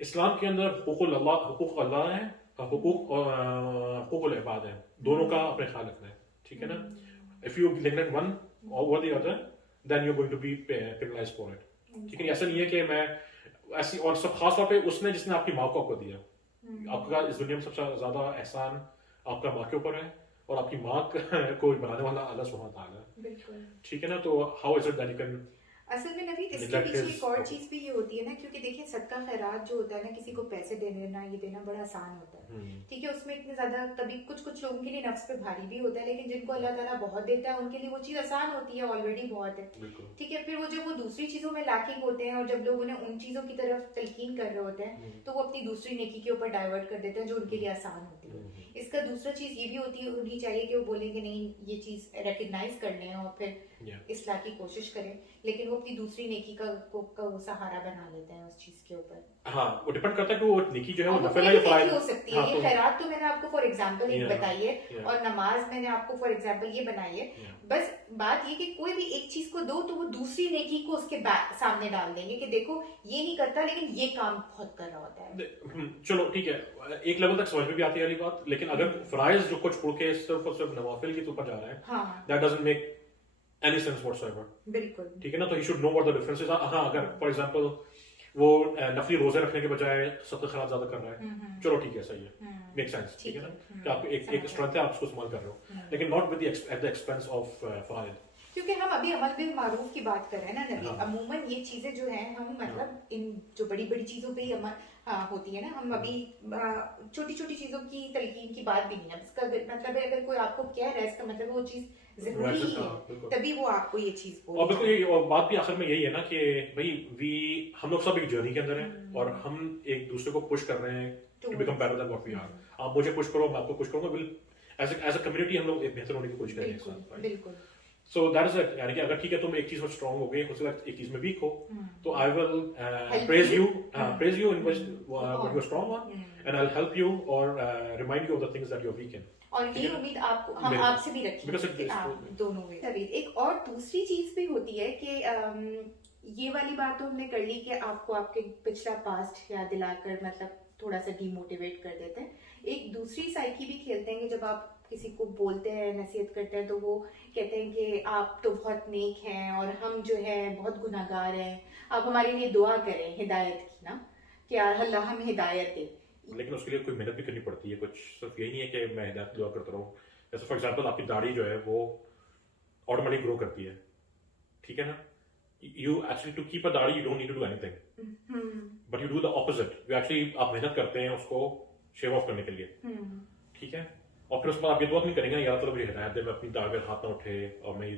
इस्लाम के अंदर हुकूक अल्लाह है, हुकूक इबाद है, दोनों का अपने ख्याल रखना है, ठीक है ना? If you neglect one over the other then you are going to be penalised for it, ठीक है? ऐसा नहीं है कि मैं ऐसी, और सब खास तौर पे उसने जिसने आपकी माँ को आपको दिया, आपका इस दुनिया में सबसे ज्यादा एहसान आपका माँ के ऊपर है, और आपकी माँ को बनाने वाला अल्लाह सुब्हानहू व तआला है, बिल्कुल, ठीक है ना? तो how is it that you can असल में नवीद इसके पीछे एक और चीज भी ये होती है ना, क्योंकि देखिए सदका खैरात जो होता है ना, किसी को पैसे देना ये देना बड़ा आसान होता है, ठीक है? उसमें इतने ज्यादा कभी कुछ लोगों के लिए नफ्स पे भारी भी होता है, लेकिन जिनको अल्लाह ताला बहुत देता है उनके लिए वो चीज आसान होती है, ऑलरेडी बहुत है, ठीक है? फिर वो जब वो दूसरी चीजों में लाकिंग होते हैं और जब लोग उन्हें उन चीजों की तरफ तलकीन कर रहे होते हैं, तो वो अपनी दूसरी नेकी के ऊपर डाइवर्ट कर देते हैं जो उनके लिए आसान होती है। इसका दूसरा चीज ये भी होनी चाहिए कि वो बोले कि नहीं ये चीज रिकग्नाइज कर लें और फिर इस्लाह की कोशिश करें, लेकिन वो अपनी दूसरी नेकी का वो सहारा बना लेते हैं उस चीज के ऊपर। हाँ, वो डिपेंड करता है कि वो नेकी जो है वो नफल है या फराइज हो सकती है। ये खैरात तो मैंने आपको फॉर एग्जांपल एक बताई है, और नमाज मैंने आपको फॉर एग्जांपल ये बनाई है। बस बात ये कि कोई भी एक चीज को दो तो वो दूसरी नेकी को उसके सामने डाल देंगे कि देखो ये नहीं करता लेकिन ये काम बहुत कर रहा होता है। चलो ठीक है, एक लेवल तक समझ में भी आती है वाली बात, लेकिन अगर फराइज जो कुछ छोड़ के सिर्फ और सिर्फ नवाफिल के ऊपर जा रहा है, हाँ, that doesn't make any sense whatsoever, बिल्कुल, ठीक है ना? तो he should know what the difference is. हाँ, अगर फॉर एग्जांपल वो नफली रोजे रखने के बजाय सदका खैरात ज्यादा कर रहा है, चलो ठीक है, सही है, मेक सेंस, ठीक है ना? कि आप एक स्ट्रेंथ है, आप उसको इस्तेमाल कर रहे हो, लेकिन not with at the expense of फराइज, क्योंकि हम अभी अमल बिल मारूफ की बात कर रहे हैं ना नबी, हाँ। अमूमन ये चीजें जो हैं हम मतलब इन जो बड़ी बड़ी चीजों पे ही अमल होती है ना, हम अभी छोटी छोटी चीजों की तलकीन की बात भी नहीं है। इसका मतलब है अगर कोई आपको कह रहा है इसका मतलब वो चीज जरूरी ही है, बिल्कुल। तभी वो आपको ये चीज और बोल बिल्कुल रहा है। ये और बात भी आखिर में यही है ना कि भाई वी हम लोग सब एक जर्नी के अंदर हैं और हम एक दूसरे को पुश कर रहे हैं to become better than what we are. आप मुझे पुश करो, मैं आपको पुश करूंगा, विल एज अ कम्युनिटी हम लोग एक बेहतर होने की कोशिश करेंगे एक बिल्कुल साथ। बिल्कुल। सो दैट इज इट, यानी कि अगर ठीक है तुम एक चीज में स्ट्रांग हो गए, हो सकता है एक चीज में वीक हो, तो I will Help praise you. You in what you are strong on, and I will help you और remind you of the things that you are weak in. और ये उम्मीद आपको हम बिल्कुल। आपसे भी रखेंगे Because it कि is आप good. दोनों में तभी एक और दूसरी चीज भी होती है कि ये वाली बात तो हमने कर ली कि आपको आपके पिछला पास्ट याद दिलाकर मतलब थोड़ा सा डिमोटिवेट कर देते हैं। एक दूसरी साइकी भी खेलते हैं कि जब आप किसी को बोलते हैं, नसीहत करते हैं, तो वो कहते हैं कि आप तो बहुत नेक हैं और हम जो है बहुत गुनाहगार हैं, आप हमारे लिए दुआ करें हिदायत की ना, कि यार अल्लाह हमें हिदायत दे। लेकिन उसके लिए कोई मेहनत भी करनी पड़ती है, कुछ सिर्फ यही नहीं है कि मैं हिदायत दुआ करता रहूँ। जैसे फॉर एग्जांपल आपकी दाढ़ी जो है वो ऑटोमेटिक ग्रो करती है, ठीक है ना? You actually to keep a दाढ़ी you don't need to do anything, but you do the opposite. You actually आप मेहनत करते हैं उसको शेव ऑफ करने के लिए, ठीक है? और फिर उसके बाद आप ये दुआ नहीं करेंगे या तो मुझे हिदायत दे, मैं अपनी दाढ़ में हाथ ना उठे और मैं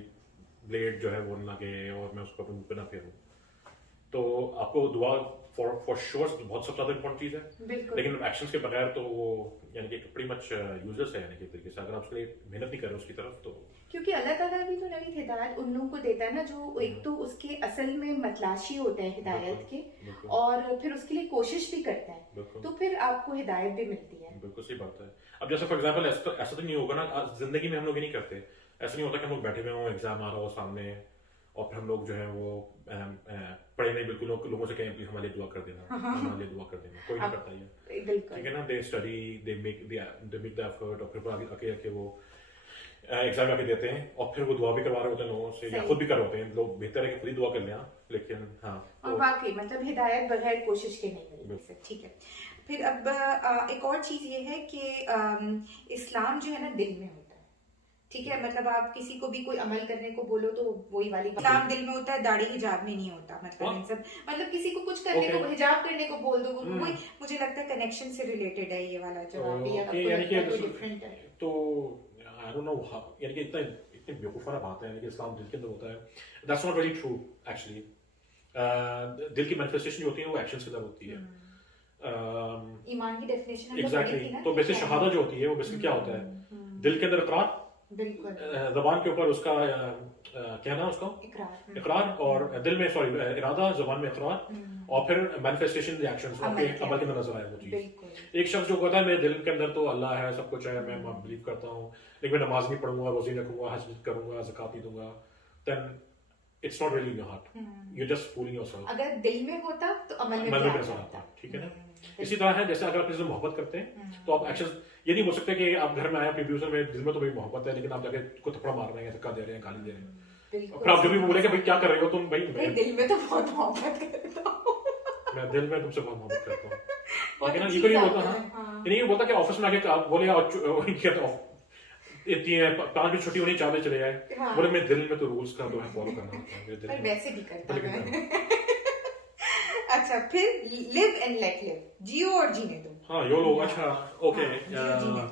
ब्लेड जो है वो ना लगे और मैं उसको अपने मुंह पे ना फेरूं। तो आपको दुआ फॉर श्योर बहुत सबसे ज्यादा इंपॉर्टेंट चीज है, बिल्कुल। लेकिन एक्शंस के बगैर तो वो यानी कि pretty much यूजलेस है, यानी कि एक तरीके से अगर आप उसके लिए मेहनत नहीं कर रहे उसकी तरफ तो। क्योंकि अल्लाह ताला भी तो नबी हिदायत उन लोगों को देता है ना जो एक तो उसके असल में मतलाशी होते हैं हिदायत के, बिल्कुल और फिर उसके लिए कोशिश भी करते हैं, बिल्कुल तो फिर आपको हिदायत भी मिलती है। बिल्कुल सही बात है। अब जैसे फॉर एग्जांपल ऐसा तो नहीं होगा ना, जिंदगी में हम लोग ये नहीं करते, ऐसा नहीं होता कि हम लोग बैठे हुए हों, एग्जाम आ रहा हो सामने और फिर हम लोग जो है वो पढ़े नहीं बिल्कुल, लोगों से कहें प्लीज हमारे लिए दुआ कर देना, हमारे लिए दुआ कर देना, कोई नहीं करता ये, बिल्कुल। ठीक है ना? They study, they make the effort और फिर आगे आके वो एग्जाम आके देते हैं और फिर वो दुआ भी करवा रहे होते हैं लोगों से या सही। खुद भी कर रहे होते हैं लोग। बेहतर है कि खुद ही दुआ कर लें, लेकिन हाँ और तो वाकई मतलब हिदायत बगैर कोशिश के नहीं मिलती से, ठीक है। फिर अब एक और चीज ये है कि इस्लाम जो है ना दिल में होता है, ठीक है? मतलब आप किसी को भी कोई अमल करने को बोलो तो वही वाली बात, इस्लाम दिल में होता है, दाढ़ी हिजाब में नहीं होता। मतलब इन सब मतलब किसी को कुछ करने को हिजाब करने को बोल दो, वही मुझे लगता है कनेक्शन से रिलेटेड है ये वाला जवाब भी, Okay, आपको यानी लगता है कि कोई डिफरेंट है तो आई डोंट नो, यानी कि इतनी बेवकूफ़ाना बात है यानी कि इस्लाम दिल के अंदर होता है, that's not very true actually. दिल की मैनिफेस्टेशन जो होती है वो एक्शंस के अंदर होती है। ईमान की डेफिनेशन हमने पढ़ी एग्जैक्टली थी ना, तो बेसिक शहादा जो होती है वो बेसिक क्या होता है? दिल के अंदर इकरार, बिल्कुल जबान के ऊपर उसका कहना, उसका इकरार, इकरार, और दिल में सॉरी इरादा, जबान में इकरार, और फिर मैनिफेस्टेशन रिएक्शंस आपके अमल के अंदर नजर आए वो चीज। बिल्कुल। एक शख्स जो कहता है मेरे दिल के अंदर तो अल्लाह है, सब कुछ है, मैं बिलीव करता हूँ, लेकिन मैं नमाज नहीं पढ़ूंगा, रोजे नहीं रखूंगा, हज नहीं करूंगा, ज़कात नहीं दूंगा, then it's not really in your heart, you are just fooling yourself. अगर दिल में होता तो अमल में भी नजर आ आता, जाता, ठीक है ना? इसी तरह है जैसे अगर आप किसी से मोहब्बत करते हैं तो आप एक्शन ये नहीं बोल सकते कि आप घर में आए अपनी ब्यूजर में दिल में तो मेरी मोहब्बत है, लेकिन आप जाके को थप्पड़ मार रहे हैं, धक्का दे रहे हैं, गाली दे रहे हैं, बिल्कुल। फिर आप जो भी बोले कि भाई क्या कर रहे हो तुम, भाई मैं दिल में तो बहुत मोहब्बत करता हूँ, मैं दिल में तुमसे बहुत मोहब्बत करता हूँ, बहुत लेकिन अच्छी ये नहीं बात बोलता, है, हाँ ये नहीं बोलता कि ऑफिस में आके आप बोले इतनी है 5 बजे छुट्टी होनी, 4 बजे चले जाए, हाँ। बोले मेरे दिल में तो रूल्स का तो है फॉलो करना होता है मेरे दिल पर में, वैसे भी करता लेकिन मैं। अच्छा, फिर लिव एंड लेट लिव, जियो और जीने दो। हाँ योलो, अच्छा ओके। हाँ, जियो जीने दो।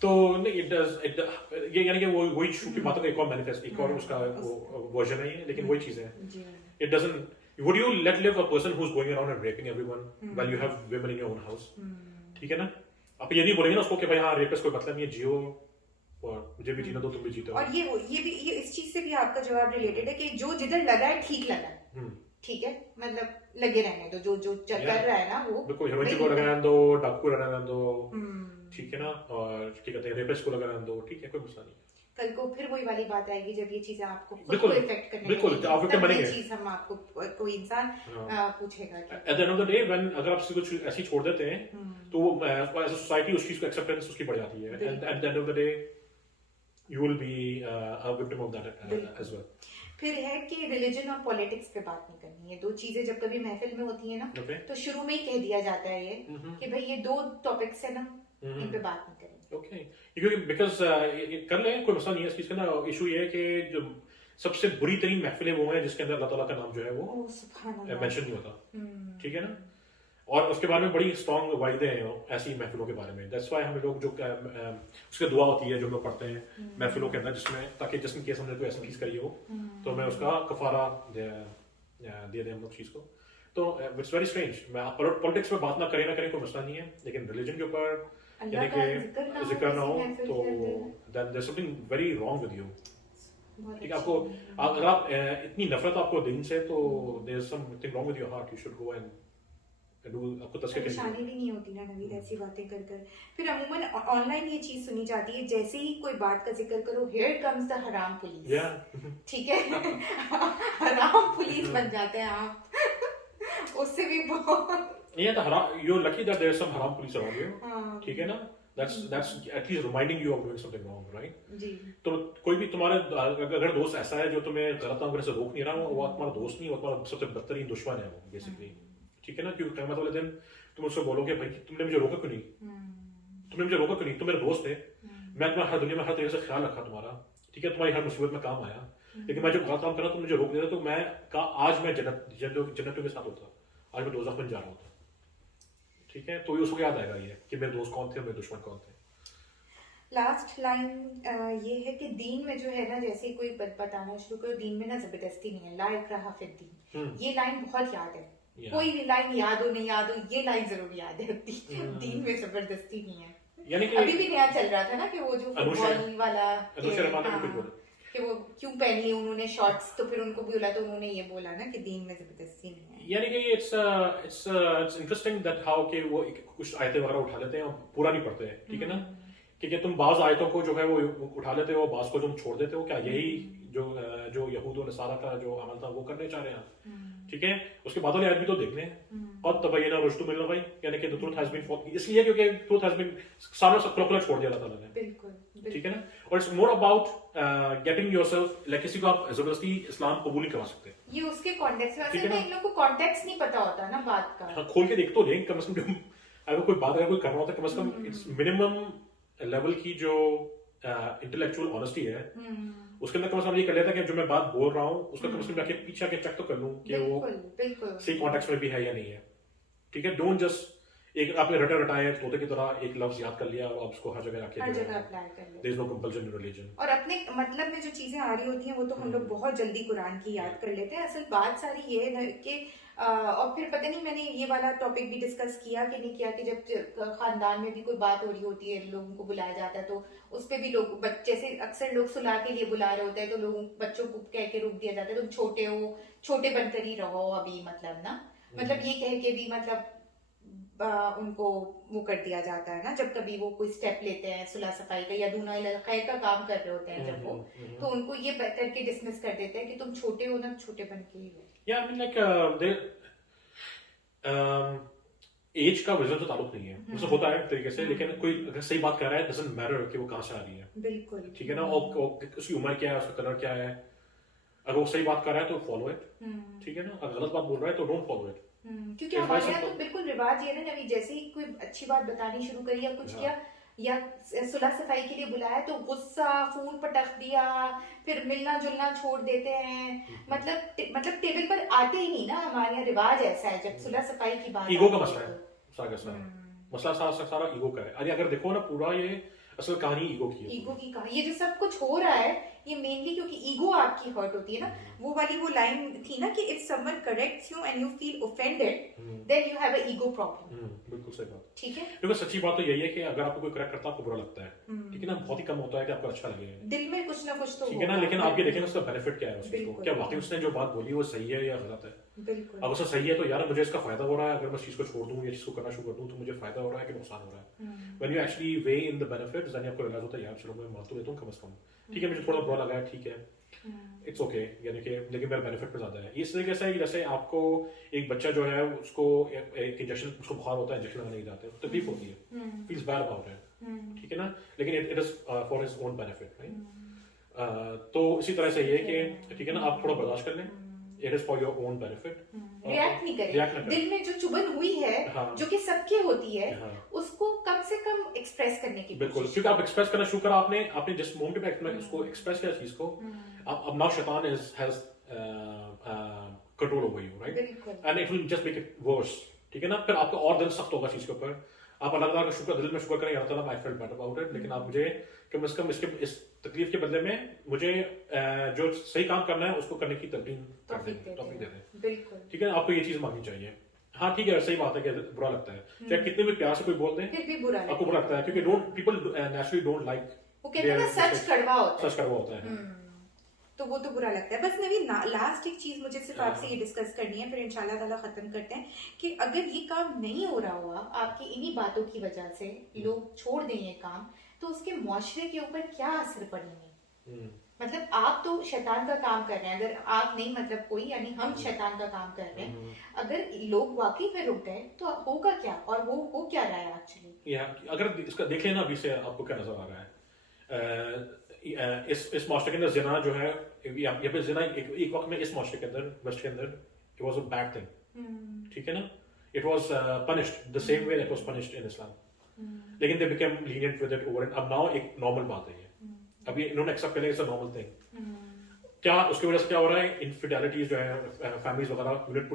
तो नहीं इट ये यानी कि वो वही शू की बातों का एक और मैनिफेस्ट, एक और उसका वो वर्जन है ये, लेकिन वही चीज है। जी। It doesn't, would you let live a person who is going around and raping everyone while you have women in your own house? ठीक है ना? आप ये नहीं बोलेंगे ना उसको कि भाई हाँ रेपिस्ट कोई मतलब नहीं है, जियो और मुझे भी जीना दो, तुम भी जीते हो। और ये भी ये इस चीज से भी आपका जवाब रिलेटेड है कि जो जिधर लगा है ठीक लगा है, ठीक है? मतलब लगे रहने दो, जो कर रहा है ना वो बिल्कुल, हीरोइन को लगाना दो, डाकू लगाना दो, ठीक है ना? और क्या कहते हैं रेपिस्ट को लगाना दो, ठीक है, कोई मसला नहीं। कल को फिर वही वाली बात आएगी जब ये चीजें आपको खुद बिल्कुल, को इफेक्ट करने बिल्कुल, लगेगी, आप victim तब ये बनेंगे। चीज हम आपको कोई इंसान पूछेगा कि eight the end of the day when अगर आप किसी को ऐसे ही छोड़ देते हैं तो वो एज अ सोसाइटी उस चीज को एक्सेप्टेंस उसकी बढ़ जाती है, and at the end of the day you will be a victim of that as well. फिर है कि रिलीजन और पॉलिटिक्स पे बात नहीं करनी है। दो चीजें जब कभी महफिल में होती है ना, तो शुरू में ही कह दिया जाता है ये कि भाई ये दो टॉपिक्स है ना, इन पे बात नहीं करेंगे। ओके, क्योंकि बिकॉज कर ले कोई मसला नहीं है इस चीज का ना। इशू ये है कि जो सबसे बुरी तरीन महफिलें वो हैं जिसके अंदर अल्लाह ताला का नाम जो है वो ओ सुभान अल्लाह। मेंशन नहीं होता, हम्म, ठीक है ना। और उसके बारे में बड़ी स्ट्रॉन्ग वाइदें हैं ऐसी महफिलों के बारे में। दैट्स वाई हम लोग जो उसकी दुआ होती है जो हम लोग पढ़ते हैं महफिलों के अंदर, जिसमें ताकि जिसमें केस हमने कोई ऐसी चीज़ करी हो तो मैं उसका कफारा दे दें हम लोग चीज़ को। तो इट्स वेरी स्ट्रेंज। मैं पॉलिटिक्स में बात ना करें कोई मसला नहीं है, लेकिन रिलीजन के ऊपर अल्लाह यानी का कि जिक्र जिक्र ना ना हो हो किसी महफिल तो के अंदर। Then there something very wrong with you. बहुत ठीक है, अच्छी आपको बात है। अगर आप इतनी नफरत आपको दिन से, तो there is something wrong with your heart, you should go and do, आपको तस्कीर करनी परेशानी भी नहीं होती ना नवीद ऐसी बातें कर कर। फिर अमूमन ऑनलाइन ये चीज सुनी जाती है, जैसे ही कोई बात का जिक्र करो, हियर कम्स द हराम पुलिस। चाहिए। या ठीक है। हराम पुलिस बन जाते हैं आप। उससे भी बहुत। ये तो हराम, you are lucky that there is some हराम पुलिस अराउंड यू, हाँ ठीक है ना। That's at least reminding you of doing something wrong, right. जी। तो कोई भी तुम्हारे अगर दोस्त ऐसा है जो तुम्हें गलत काम करने से रोक नहीं रहा, वो तुम्हारा दोस्त नहीं, वो तुम्हारा सबसे बदतरीन दुश्मन है वो बेसिकली, ठीक है ना। क्योंकि क़यामत वाले दिन तुम उससे बोलोगे भाई तुमने मुझे रोका क्यों नहीं, तुमने मुझे रोका क्यों नहीं, तुम मेरे दोस्त थे, मैं तुम्हारा हर दुनिया में हर तरीके से ख्याल रखा तुम्हारा, ठीक है, तुम्हारी हर मुसीबत में काम आया, लेकिन मैं जो गलत काम करा तुम मुझे रोक देता, तो मैं आज मैं जन्नतों के साथ होता, आज मैं दोज़ख में जा रहा होता, ठीक है। तो ये उसको याद आएगा ये कि मेरे दोस्त कौन थे, मेरे दुश्मन कौन थे। लास्ट लाइन ये है कि दीन में जो है ना, जैसे कोई बताना शुरू करो, दीन में ना जबरदस्ती नहीं है, ला इकराहा फिद्दीन। ये लाइन बहुत याद है। कोई भी लाइन याद हो नहीं याद हो, ये लाइन जरूर याद है। दीन में जबरदस्ती नहीं है। यानी कि अभी भी नया चल रहा था ना कि वो जो फुटबॉल वाला अनुशा रहमान ने कुछ बोला कि वो क्यों पहन ली उन्होंने शॉर्ट्स, तो फिर उनको भी बोला, तो उन्होंने ये बोला ना कि दीन में जबरदस्ती नहीं है। यानी कि इट्स इंटरेस्टिंग दैट हाउ कि वो कुछ आयतें वगैरह उठा लेते हैं और पूरा नहीं पढ़ते हैं, ठीक है ना। कि तुम बाज आयतों को जो है वो उठा लेते हो, बाज को तुम छोड़ देते हो, क्या यही जो यहूद और नसारा का जो अमल था वो करने चाह रहे हैं, ठीक है। उसके बाद वाले आयत भी तो देख लें, और तबय्यना रुश्दु मिन अल-गय, यानी कि द ट्रुथ हैज बीन, इसलिए क्योंकि ट्रुथ हैज बीन, सारा सब खुला छोड़ दिया अल्लाह ताला ने, बिल्कुल ठीक है ना। और it's more about getting yourself, like किसी को आप जबरदस्ती इस्लाम कबूल नहीं करवा सकते। ये उसके कॉन्टेक्स्ट में, ठीक असल है में ना? इन लोग को कॉन्टेक्स्ट नहीं पता होता ना बात का। हाँ, खोल के देख तो लें कम से कम। अगर कोई बात अगर कोई करना होता है, कम से कम इट्स मिनिमम लेवल की जो इंटेलेक्चुअल ऑनेस्टी है, उसके अंदर कम से कम ये कर लेता है कि जो मैं बात बोल रहा हूँ उसका कम से कम जाके पीछे आके चेक तो कर लूँ कि वो बिल्कुल सही कॉन्टेक्स्ट में भी है या नहीं है, ठीक है। डोंट जस्ट एक आपने रटाया तोते की तरह एक लफ्ज याद कर लिया और आप उसको हर जगह हर आके जगह अप्लाई कर ले। There is no compulsion in religion. और अपने मतलब में जो चीजें आ रही होती हैं वो तो हम लोग बहुत जल्दी कुरान की याद कर लेते हैं। असल बात सारी ये है ना कि और फिर पता नहीं मैंने ये वाला टॉपिक भी डिस्कस किया कि नहीं किया कि जब खानदान में भी कोई बात हो रही होती है, लोगों को बुलाया जाता है, तो उस पे भी लोग जैसे अक्सर लोग सुलह के लिए बुला रहे होते हैं, तो लोगों बच्चों को कह के रोक दिया जाता है, तुम छोटे हो, छोटे बनकर ही रहो अभी, मतलब ना, मतलब ये कह के भी मतलब उनको वो कर दिया जाता है ना, जब कभी वो कोई स्टेप लेते हैं सुलह सफाई का या दूना खैर का काम कर रहे होते हैं जब वो, तो उनको ये करके डिसमिस कर देते हैं कि तुम छोटे हो ना, छोटे बन के ही रहो। या आई मीन लाइक एज का वजन तो ताल्लुक नहीं है, उससे होता है एक तरीके से, लेकिन कोई अगर सही बात कर रहा है डजंट मैटर कि वो कहाँ से आ रही है, बिल्कुल ठीक है ना। और उसकी उम्र क्या है, उसका कलर क्या है, अगर वो सही बात कर रहा है तो फॉलो इट, ठीक है ना। अगर गलत बात बोल रहा है तो डोंट फॉलो इट। क्योंकि हमारे यहाँ तो बिल्कुल रिवाज ये ना, नवी जैसे ही कोई अच्छी बात बतानी शुरू करी या कुछ किया या सुलह सफाई के लिए बुलाया तो गुस्सा फोन पटक दिया, फिर मिलना जुलना छोड़ देते हैं, मतलब टेबल पर आते ही नहीं ना। हमारे यहाँ रिवाज ऐसा है जब सुलह सफाई की बात, ईगो का मसला है सारा मसला सारा ईगो का है। अरे अगर देखो ना पूरा ये असल कहानी ईगो की है, ईगो की कहानी। ये जो सब कुछ हो रहा है ये मेनली क्योंकि ईगो आपकी हर्ट होती है ना। वो वाली वो लाइन थी ना कि if someone corrects you and you feel offended then you have a ego problem. बिल्कुल सही बात, ठीक है। क्योंकि सच्ची बात तो यही है कि अगर आपको कोई करेक्ट करता है आपको बुरा लगता है, ठीक है ना। बहुत ही कम होता है कि आपको अच्छा लगे, दिल में कुछ ना कुछ तो ठीक है ना। लेकिन आप ये देखें उसका बेनिफिट क्या है उसको, क्या वाकई उसने जो बात बोली वो सही है या गलत है। बिल्कुल अगर उसका सही है तो यार मुझे इसका फायदा हो रहा है, अगर मैं इस चीज को छोड़ दूं या चीज को करना शुरू कर दूं तो मुझे फायदा हो रहा है कि नुकसान हो रहा है। When you actually weigh in the benefits then आपको रियलाइज होता है यार चलो मैं मान तो लेता हूं कम से कम, ठीक है मुझे थोड़ा बुरा लगा है, ठीक है इट्स ओके, यानी कि लेकिन मेरा बेनिफिट पे ज्यादा है। इस तरीके से जैसे आपको एक बच्चा जो है उसको एक इंजेक्शन, उसको बुखार होता है, इंजेक्शन लगाने जाते हैं, तकलीफ होती है, फील्स बैड अबाउट इट, ठीक है ना, लेकिन it is for his own benefit, right. तो इसी तरह से ये कि ठीक है ना आप थोड़ा बर्दाश्त कर लें, it is for your own benefit. React नहीं करें, दिल में जो चुभन हुई है, हाँ, जो कि सबके होती है, हाँ, उसको कम से कम एक्सप्रेस करने की बिल्कुल, कोशिश क्योंकि आप एक्सप्रेस करना शुरू करा, आपने जिस मोमेंट पे उसको एक्सप्रेस किया चीज को, अब नाउ शैतान has control over you, right, बिल्कुल। And it will just make it worse, ठीक है ना। फिर आपका और दिल सख्त होगा चीज के ऊपर, आप अल्लाह ताला का शुक्र, दिल में शुक्र करें, अल्लाह ताला I felt bad about it, लेकिन आप मुझे कम से कम इस तकलीफ के बदले में मुझे जो सही काम करना है उसको करने की तौफीक दे दें, बिल्कुल, ठीक है। आपको ये चीज मांगनी चाहिए। हाँ ठीक है, सही बात है कि बुरा लगता है, चाहे कितने भी प्यार से कोई बोल दे, फिर भी बुरा आपको बुरा लगता है, क्योंकि पीपल नेचुरली डोंट लाइक, वो कहते हैं ना सच कड़वा होता है, सच कड़वा होता है, तो वो तो बुरा लगता है। बस नवीन, लास्ट एक चीज मुझे सिर्फ हाँ। आपसे ये डिस्कस करनी है, फिर इंशाल्लाह ताला खत्म करते हैं, कि अगर ये काम नहीं हो रहा हुआ आपकी इन्हीं बातों की वजह से, लोग छोड़ दें ये काम, तो उसके मुआशरे के ऊपर क्या असर पड़ेंगे? मतलब आप तो शैतान का काम कर रहे हैं, अगर आप नहीं मतलब कोई, यानी हम शैतान का काम कर रहे हैं, अगर लोग वाकई में रुक गए तो होगा क्या, और वो हो क्या रहा है एक्चुअली? अगर इसका देख लेना अभी से आपको क्या नजर आ रहा है, इस मास्टर के अंदर जिना जो है, यहाँ पे जिना एक वक्त में इस मास्टर के अंदर, वेस्ट के अंदर, it was a bad thing, ठीक है ना, it was punished the same way that was punished in Islam, लेकिन they became lenient with it over, अब नाउ एक नॉर्मल बात है ये, अभी इन्होंने एक्सेप्ट कर लिया, इट्स अ नॉर्मल थिंग। क्या उसकी वजह से क्या हो रहा है, इनफिडेलिटीज जो है, फैमिलीज वगैरह, यूनिट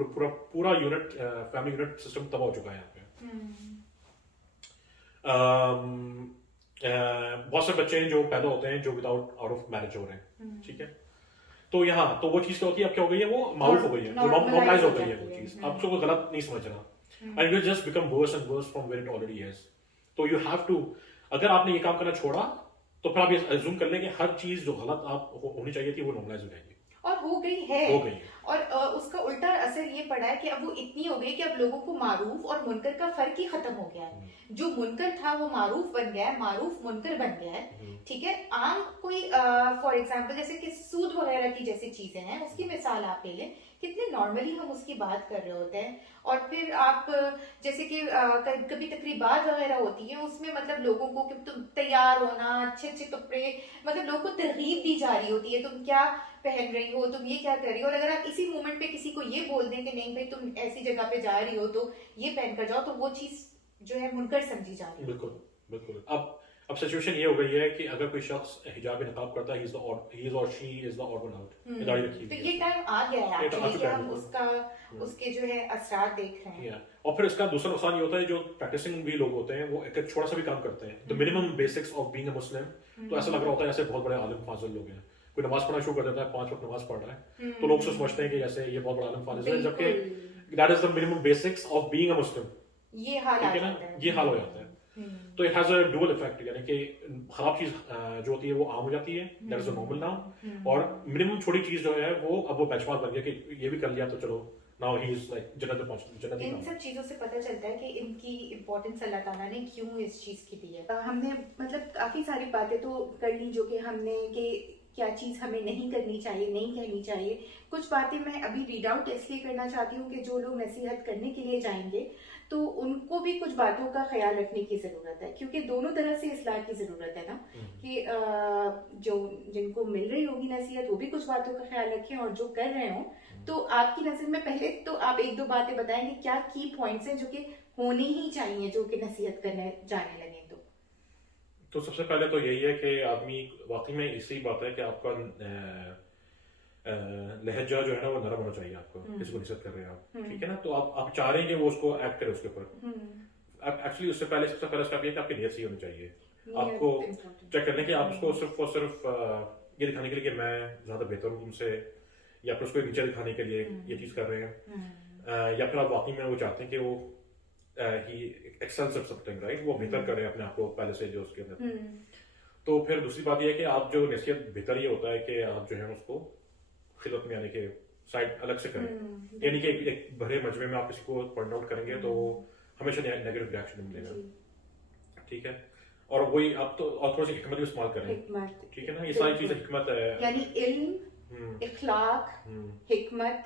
पूरा यूनिट, फैमिली यूनिट सिस्टम तबाह हो चुका है यहाँ पे। बहुत से बच्चे हैं जो पैदा होते हैं जो विदाउट आउट ऑफ मैरिज हो रहे हैं, ठीक है, तो यहाँ तो वो चीज क्या होती है, अब क्या हो गई है, वो मारूफ हो गई है, नॉर्मलाइज हो गई है वो चीज, अब उसको गलत नहीं समझना, and you just become worse and worse from where it already is. तो यू हैव टू, अगर आपने ये काम करना छोड़ा तो फिर आप ये अज्यूम कर लें कि हर चीज जो गलत आप होनी चाहिए थी वो नॉर्मलाइज हो जाएगी, और हो गई है, हो गई है। और उसका उल्टा असर ये पड़ा है कि अब वो इतनी हो गई कि अब लोगों को मारूफ और मुनकर का फर्क ही खत्म हो गया है। जो मुनकर था वो मारूफ बन गया है, मारूफ मुनकर बन गया है, ठीक है। आम कोई फॉर एग्जांपल जैसे कि सूद वगैरह की जैसी चीजें हैं, उसकी मिसाल आप ले लें, कितने नॉर्मली हम उसकी बात कर रहे होते हैं, और फिर आप जैसे कि कभी तकरीबात वगैरह होती है, उसमें मतलब लोगों को कि तुम तैयार होना, अच्छे अच्छे कपड़े, मतलब लोगों को तरगीब दी जा रही होती है, तुम क्या पहन रही हो, तुम ये क्या कर रही हो, और अगर आप इसी मोमेंट पे किसी को ये बोल दें कि नहीं भाई तुम ऐसी जगह पे जा रही हो तो ये पहन कर जाओ, तो वो चीज जो है मुनकर समझी जा रही है। बिल्कुल बिल्कुल। अब सिचुएशन ये हो गई है कि अगर कोई शख्स हिजाब नकाब करता है, ही इज और she is the odd one out, दाढ़ी रखी तो ये टाइम आ गया है ये तो आ एक्चुअली कि चुका है, हम बिल्कुल। उसके जो है असरार देख रहे हैं। और फिर इसका दूसरा नुकसान ये होता है, जो प्रैक्टिसिंग भी लोग होते हैं वो एक छोटा सा भी काम करते हैं, the minimum basics of being a Muslim, तो ऐसा लग रहा होता है जैसे बहुत बड़े आलिम फाजिल लोग हैं। कोई नमाज पढ़ना शुरू कर देता है, 5 वक्त नमाज पढ़ रहा है, तो लोग उसको समझते हैं कि जैसे ये बहुत बड़ा आलिम फाजिल है, जबकि that is the minimum basics of being a Muslim. ये हाल ठीक है ना, ये हाल हो जाता है। तो it has a dual effect, यानी कि खराब चीज जो होती है वो आम हो जाती है, that is a normal now, और मिनिमम छोटी चीज जो है वो अब वो बेंचमार्क बन गया कि ये भी कर लिया तो चलो नाउ ही इज लाइक जन्नत में पहुंच, जन्नत ही इन नाउ। सब चीजों से पता चलता है कि इनकी इम्पोर्टेंस अल्लाह ताला ने क्यों इस चीज की दी है। हमने मतलब काफी सारी बातें तो कर ली जो कि हमने कि क्या चीज हमें नहीं करनी चाहिए, नहीं कहनी चाहिए। कुछ बातें मैं अभी रीड आउट इसलिए करना चाहती हूँ कि जो लोग नसीहत करने के लिए जाएंगे तो उनको भी कुछ बातों का ख्याल रखने की जरूरत है, क्योंकि दोनों तरह से इस्लाह की जरूरत है ना, कि जो जिनको मिल रही होगी नसीहत वो भी कुछ बातों का ख्याल रखें, और जो कर रहे हो तो आपकी नजर में पहले तो आप 1-2 बातें बताएंगे क्या की पॉइंट्स हैं जो कि होने ही चाहिए जो कि नसीहत करने जाने लगे। तो सबसे पहले तो यही है कि आदमी वाकई में इसी बात है कि आपका लहजा जो है ना वो नरम होना चाहिए आपको, किसी को नसीहत कर रहे हैं आप, ठीक है ना, तो आप चाह रहे हैं कि वो उसको एक्ट करे उसके ऊपर। एक्चुअली उससे पहले सबसे पहले स्टेप ये है कि आपकी नीयत सही होनी चाहिए, आपको चेक करने की, आप उसको सिर्फ और सिर्फ ये दिखाने के लिए कि मैं ज्यादा बेहतर हूँ तुमसे, या फिर उसको नीचे दिखाने के लिए ये चीज कर रहे हैं, या फिर आप वाकई में वो चाहते हैं कि वो ही एक्सेल्स एट समथिंग, राइट, वो बेहतर करे अपने आप को पहले से जो उसके अंदर। तो फिर दूसरी बात ये है कि आप जो नसीहत बेहतर ये होता है कि आप जो है उसको खिदमत में, यानी कि साइड अलग से करें, यानी कि एक भरे मजमे में आप किसी को पॉइंट आउट करेंगे तो हमेशा नेगेटिव रिएक्शन मिलेगा, ठीक है। और वही आप तो और थोड़ी सी हिकमत भी इस्तेमाल करें, ठीक है ना, ये सारी चीजें हिकमत है, यानी इल्म, इखलाक, हिकमत,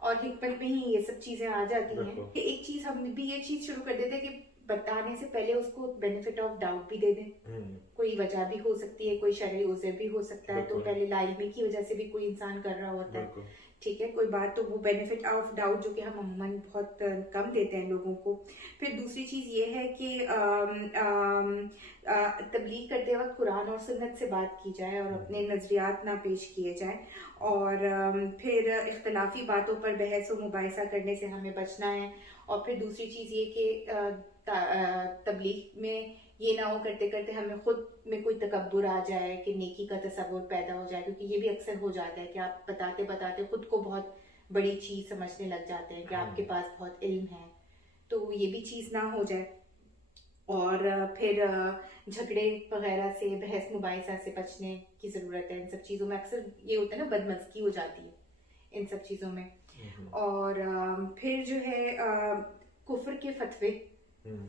और हिकमत में ही ये सब चीजें आ जाती हैं। एक चीज हम भी ये चीज शुरू कर देते हैं कि बताने से पहले उसको बेनिफिट ऑफ डाउट भी दे दें। हम्म, कोई वजह भी हो सकती है, कोई शरई उज़र भी हो सकता है, तो बिल्कुल पहले लाइल्मी की वजह से भी कोई इंसान कर रहा होता है, बिल्कुल। ठीक है, कोई बात, तो वो बेनिफिट ऑफ डाउट जो कि हम अमूमन बहुत कम देते हैं लोगों को। फिर दूसरी चीज़ ये है कि तबलीग करते वक्त कुरान और सुन्नत से बात की जाए और अपने नज़रियात ना पेश किए जाएं। और फिर इख्तलाफी बातों पर बहस व मुबाहिसा करने से हमें बचना है। और फिर दूसरी चीज़ ये कि तबलीग में ये ना हो करते करते हमें खुद में कोई तकब्बुर आ जाए कि नेकी का तसव्वुर पैदा हो जाए, क्योंकि ये भी अक्सर हो जाता है कि आप बताते बताते खुद को बहुत बड़ी चीज़ समझने लग जाते हैं कि आपके पास बहुत इल्म है, तो ये भी चीज़ ना हो जाए। और फिर झगड़े वगैरह से, बहस मुबाहिसा से बचने की ज़रूरत है। इन सब चीज़ों में अक्सर ये होता है ना, बदमज़गी हो जाती है इन सब चीज़ों में। और फिर जो है कुफ्र के फतवे, हम्म,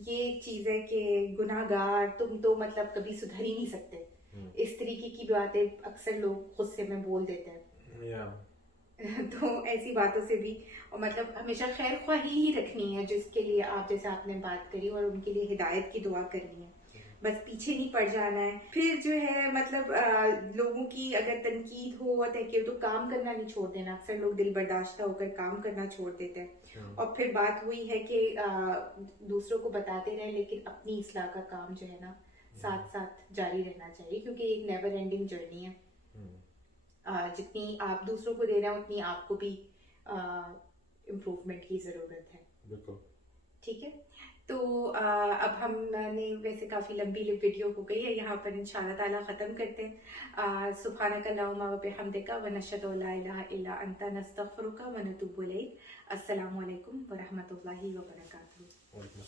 ये एक चीज़ है कि गुनाहगार तुम तो मतलब कभी सुधर ही नहीं सकते, हम्म, इस तरीके की बातें अक्सर लोग गुस्से में बोल देते हैं। या तो ऐसी बातों से भी, और मतलब हमेशा खैर ख्वाही ही रखनी है जिसके लिए आप, जैसे आपने बात करी, और उनके लिए हिदायत की दुआ करनी है, बस पीछे नहीं पड़ जाना है। फिर जो है मतलब लोगों की अगर तनकीद हो और तहकीर, तो काम करना नहीं छोड़ देना। अक्सर लोग दिल बर्दाश्त होकर काम करना छोड़ देते हैं। और फिर बात हुई है कि दूसरों को बताते रहें, लेकिन अपनी इस्लाह का काम जो है ना साथ साथ जारी रहना चाहिए, क्योंकि एक नेवर एंडिंग जर्नी है। जितनी आप दूसरों को दे रहे हैं उतनी आपको भी इम्प्रूवमेंट की ज़रूरत है, बिल्कुल। ठीक है। तो अब हमने वैसे काफ़ी लंबी वीडियो हो गई है, यहाँ पर इंशाल्लाह ताला ख़त्म करते हैं। सुब्हानक अल्लाहुम्मा व बिहम्दिका व नशहदु ला इलाहा इल्ला अंता नस्तगफिरुका व नतूबु इलैक। अस्सलामु अलैकुम व रहमतुल्लाहि व बरकातुहू।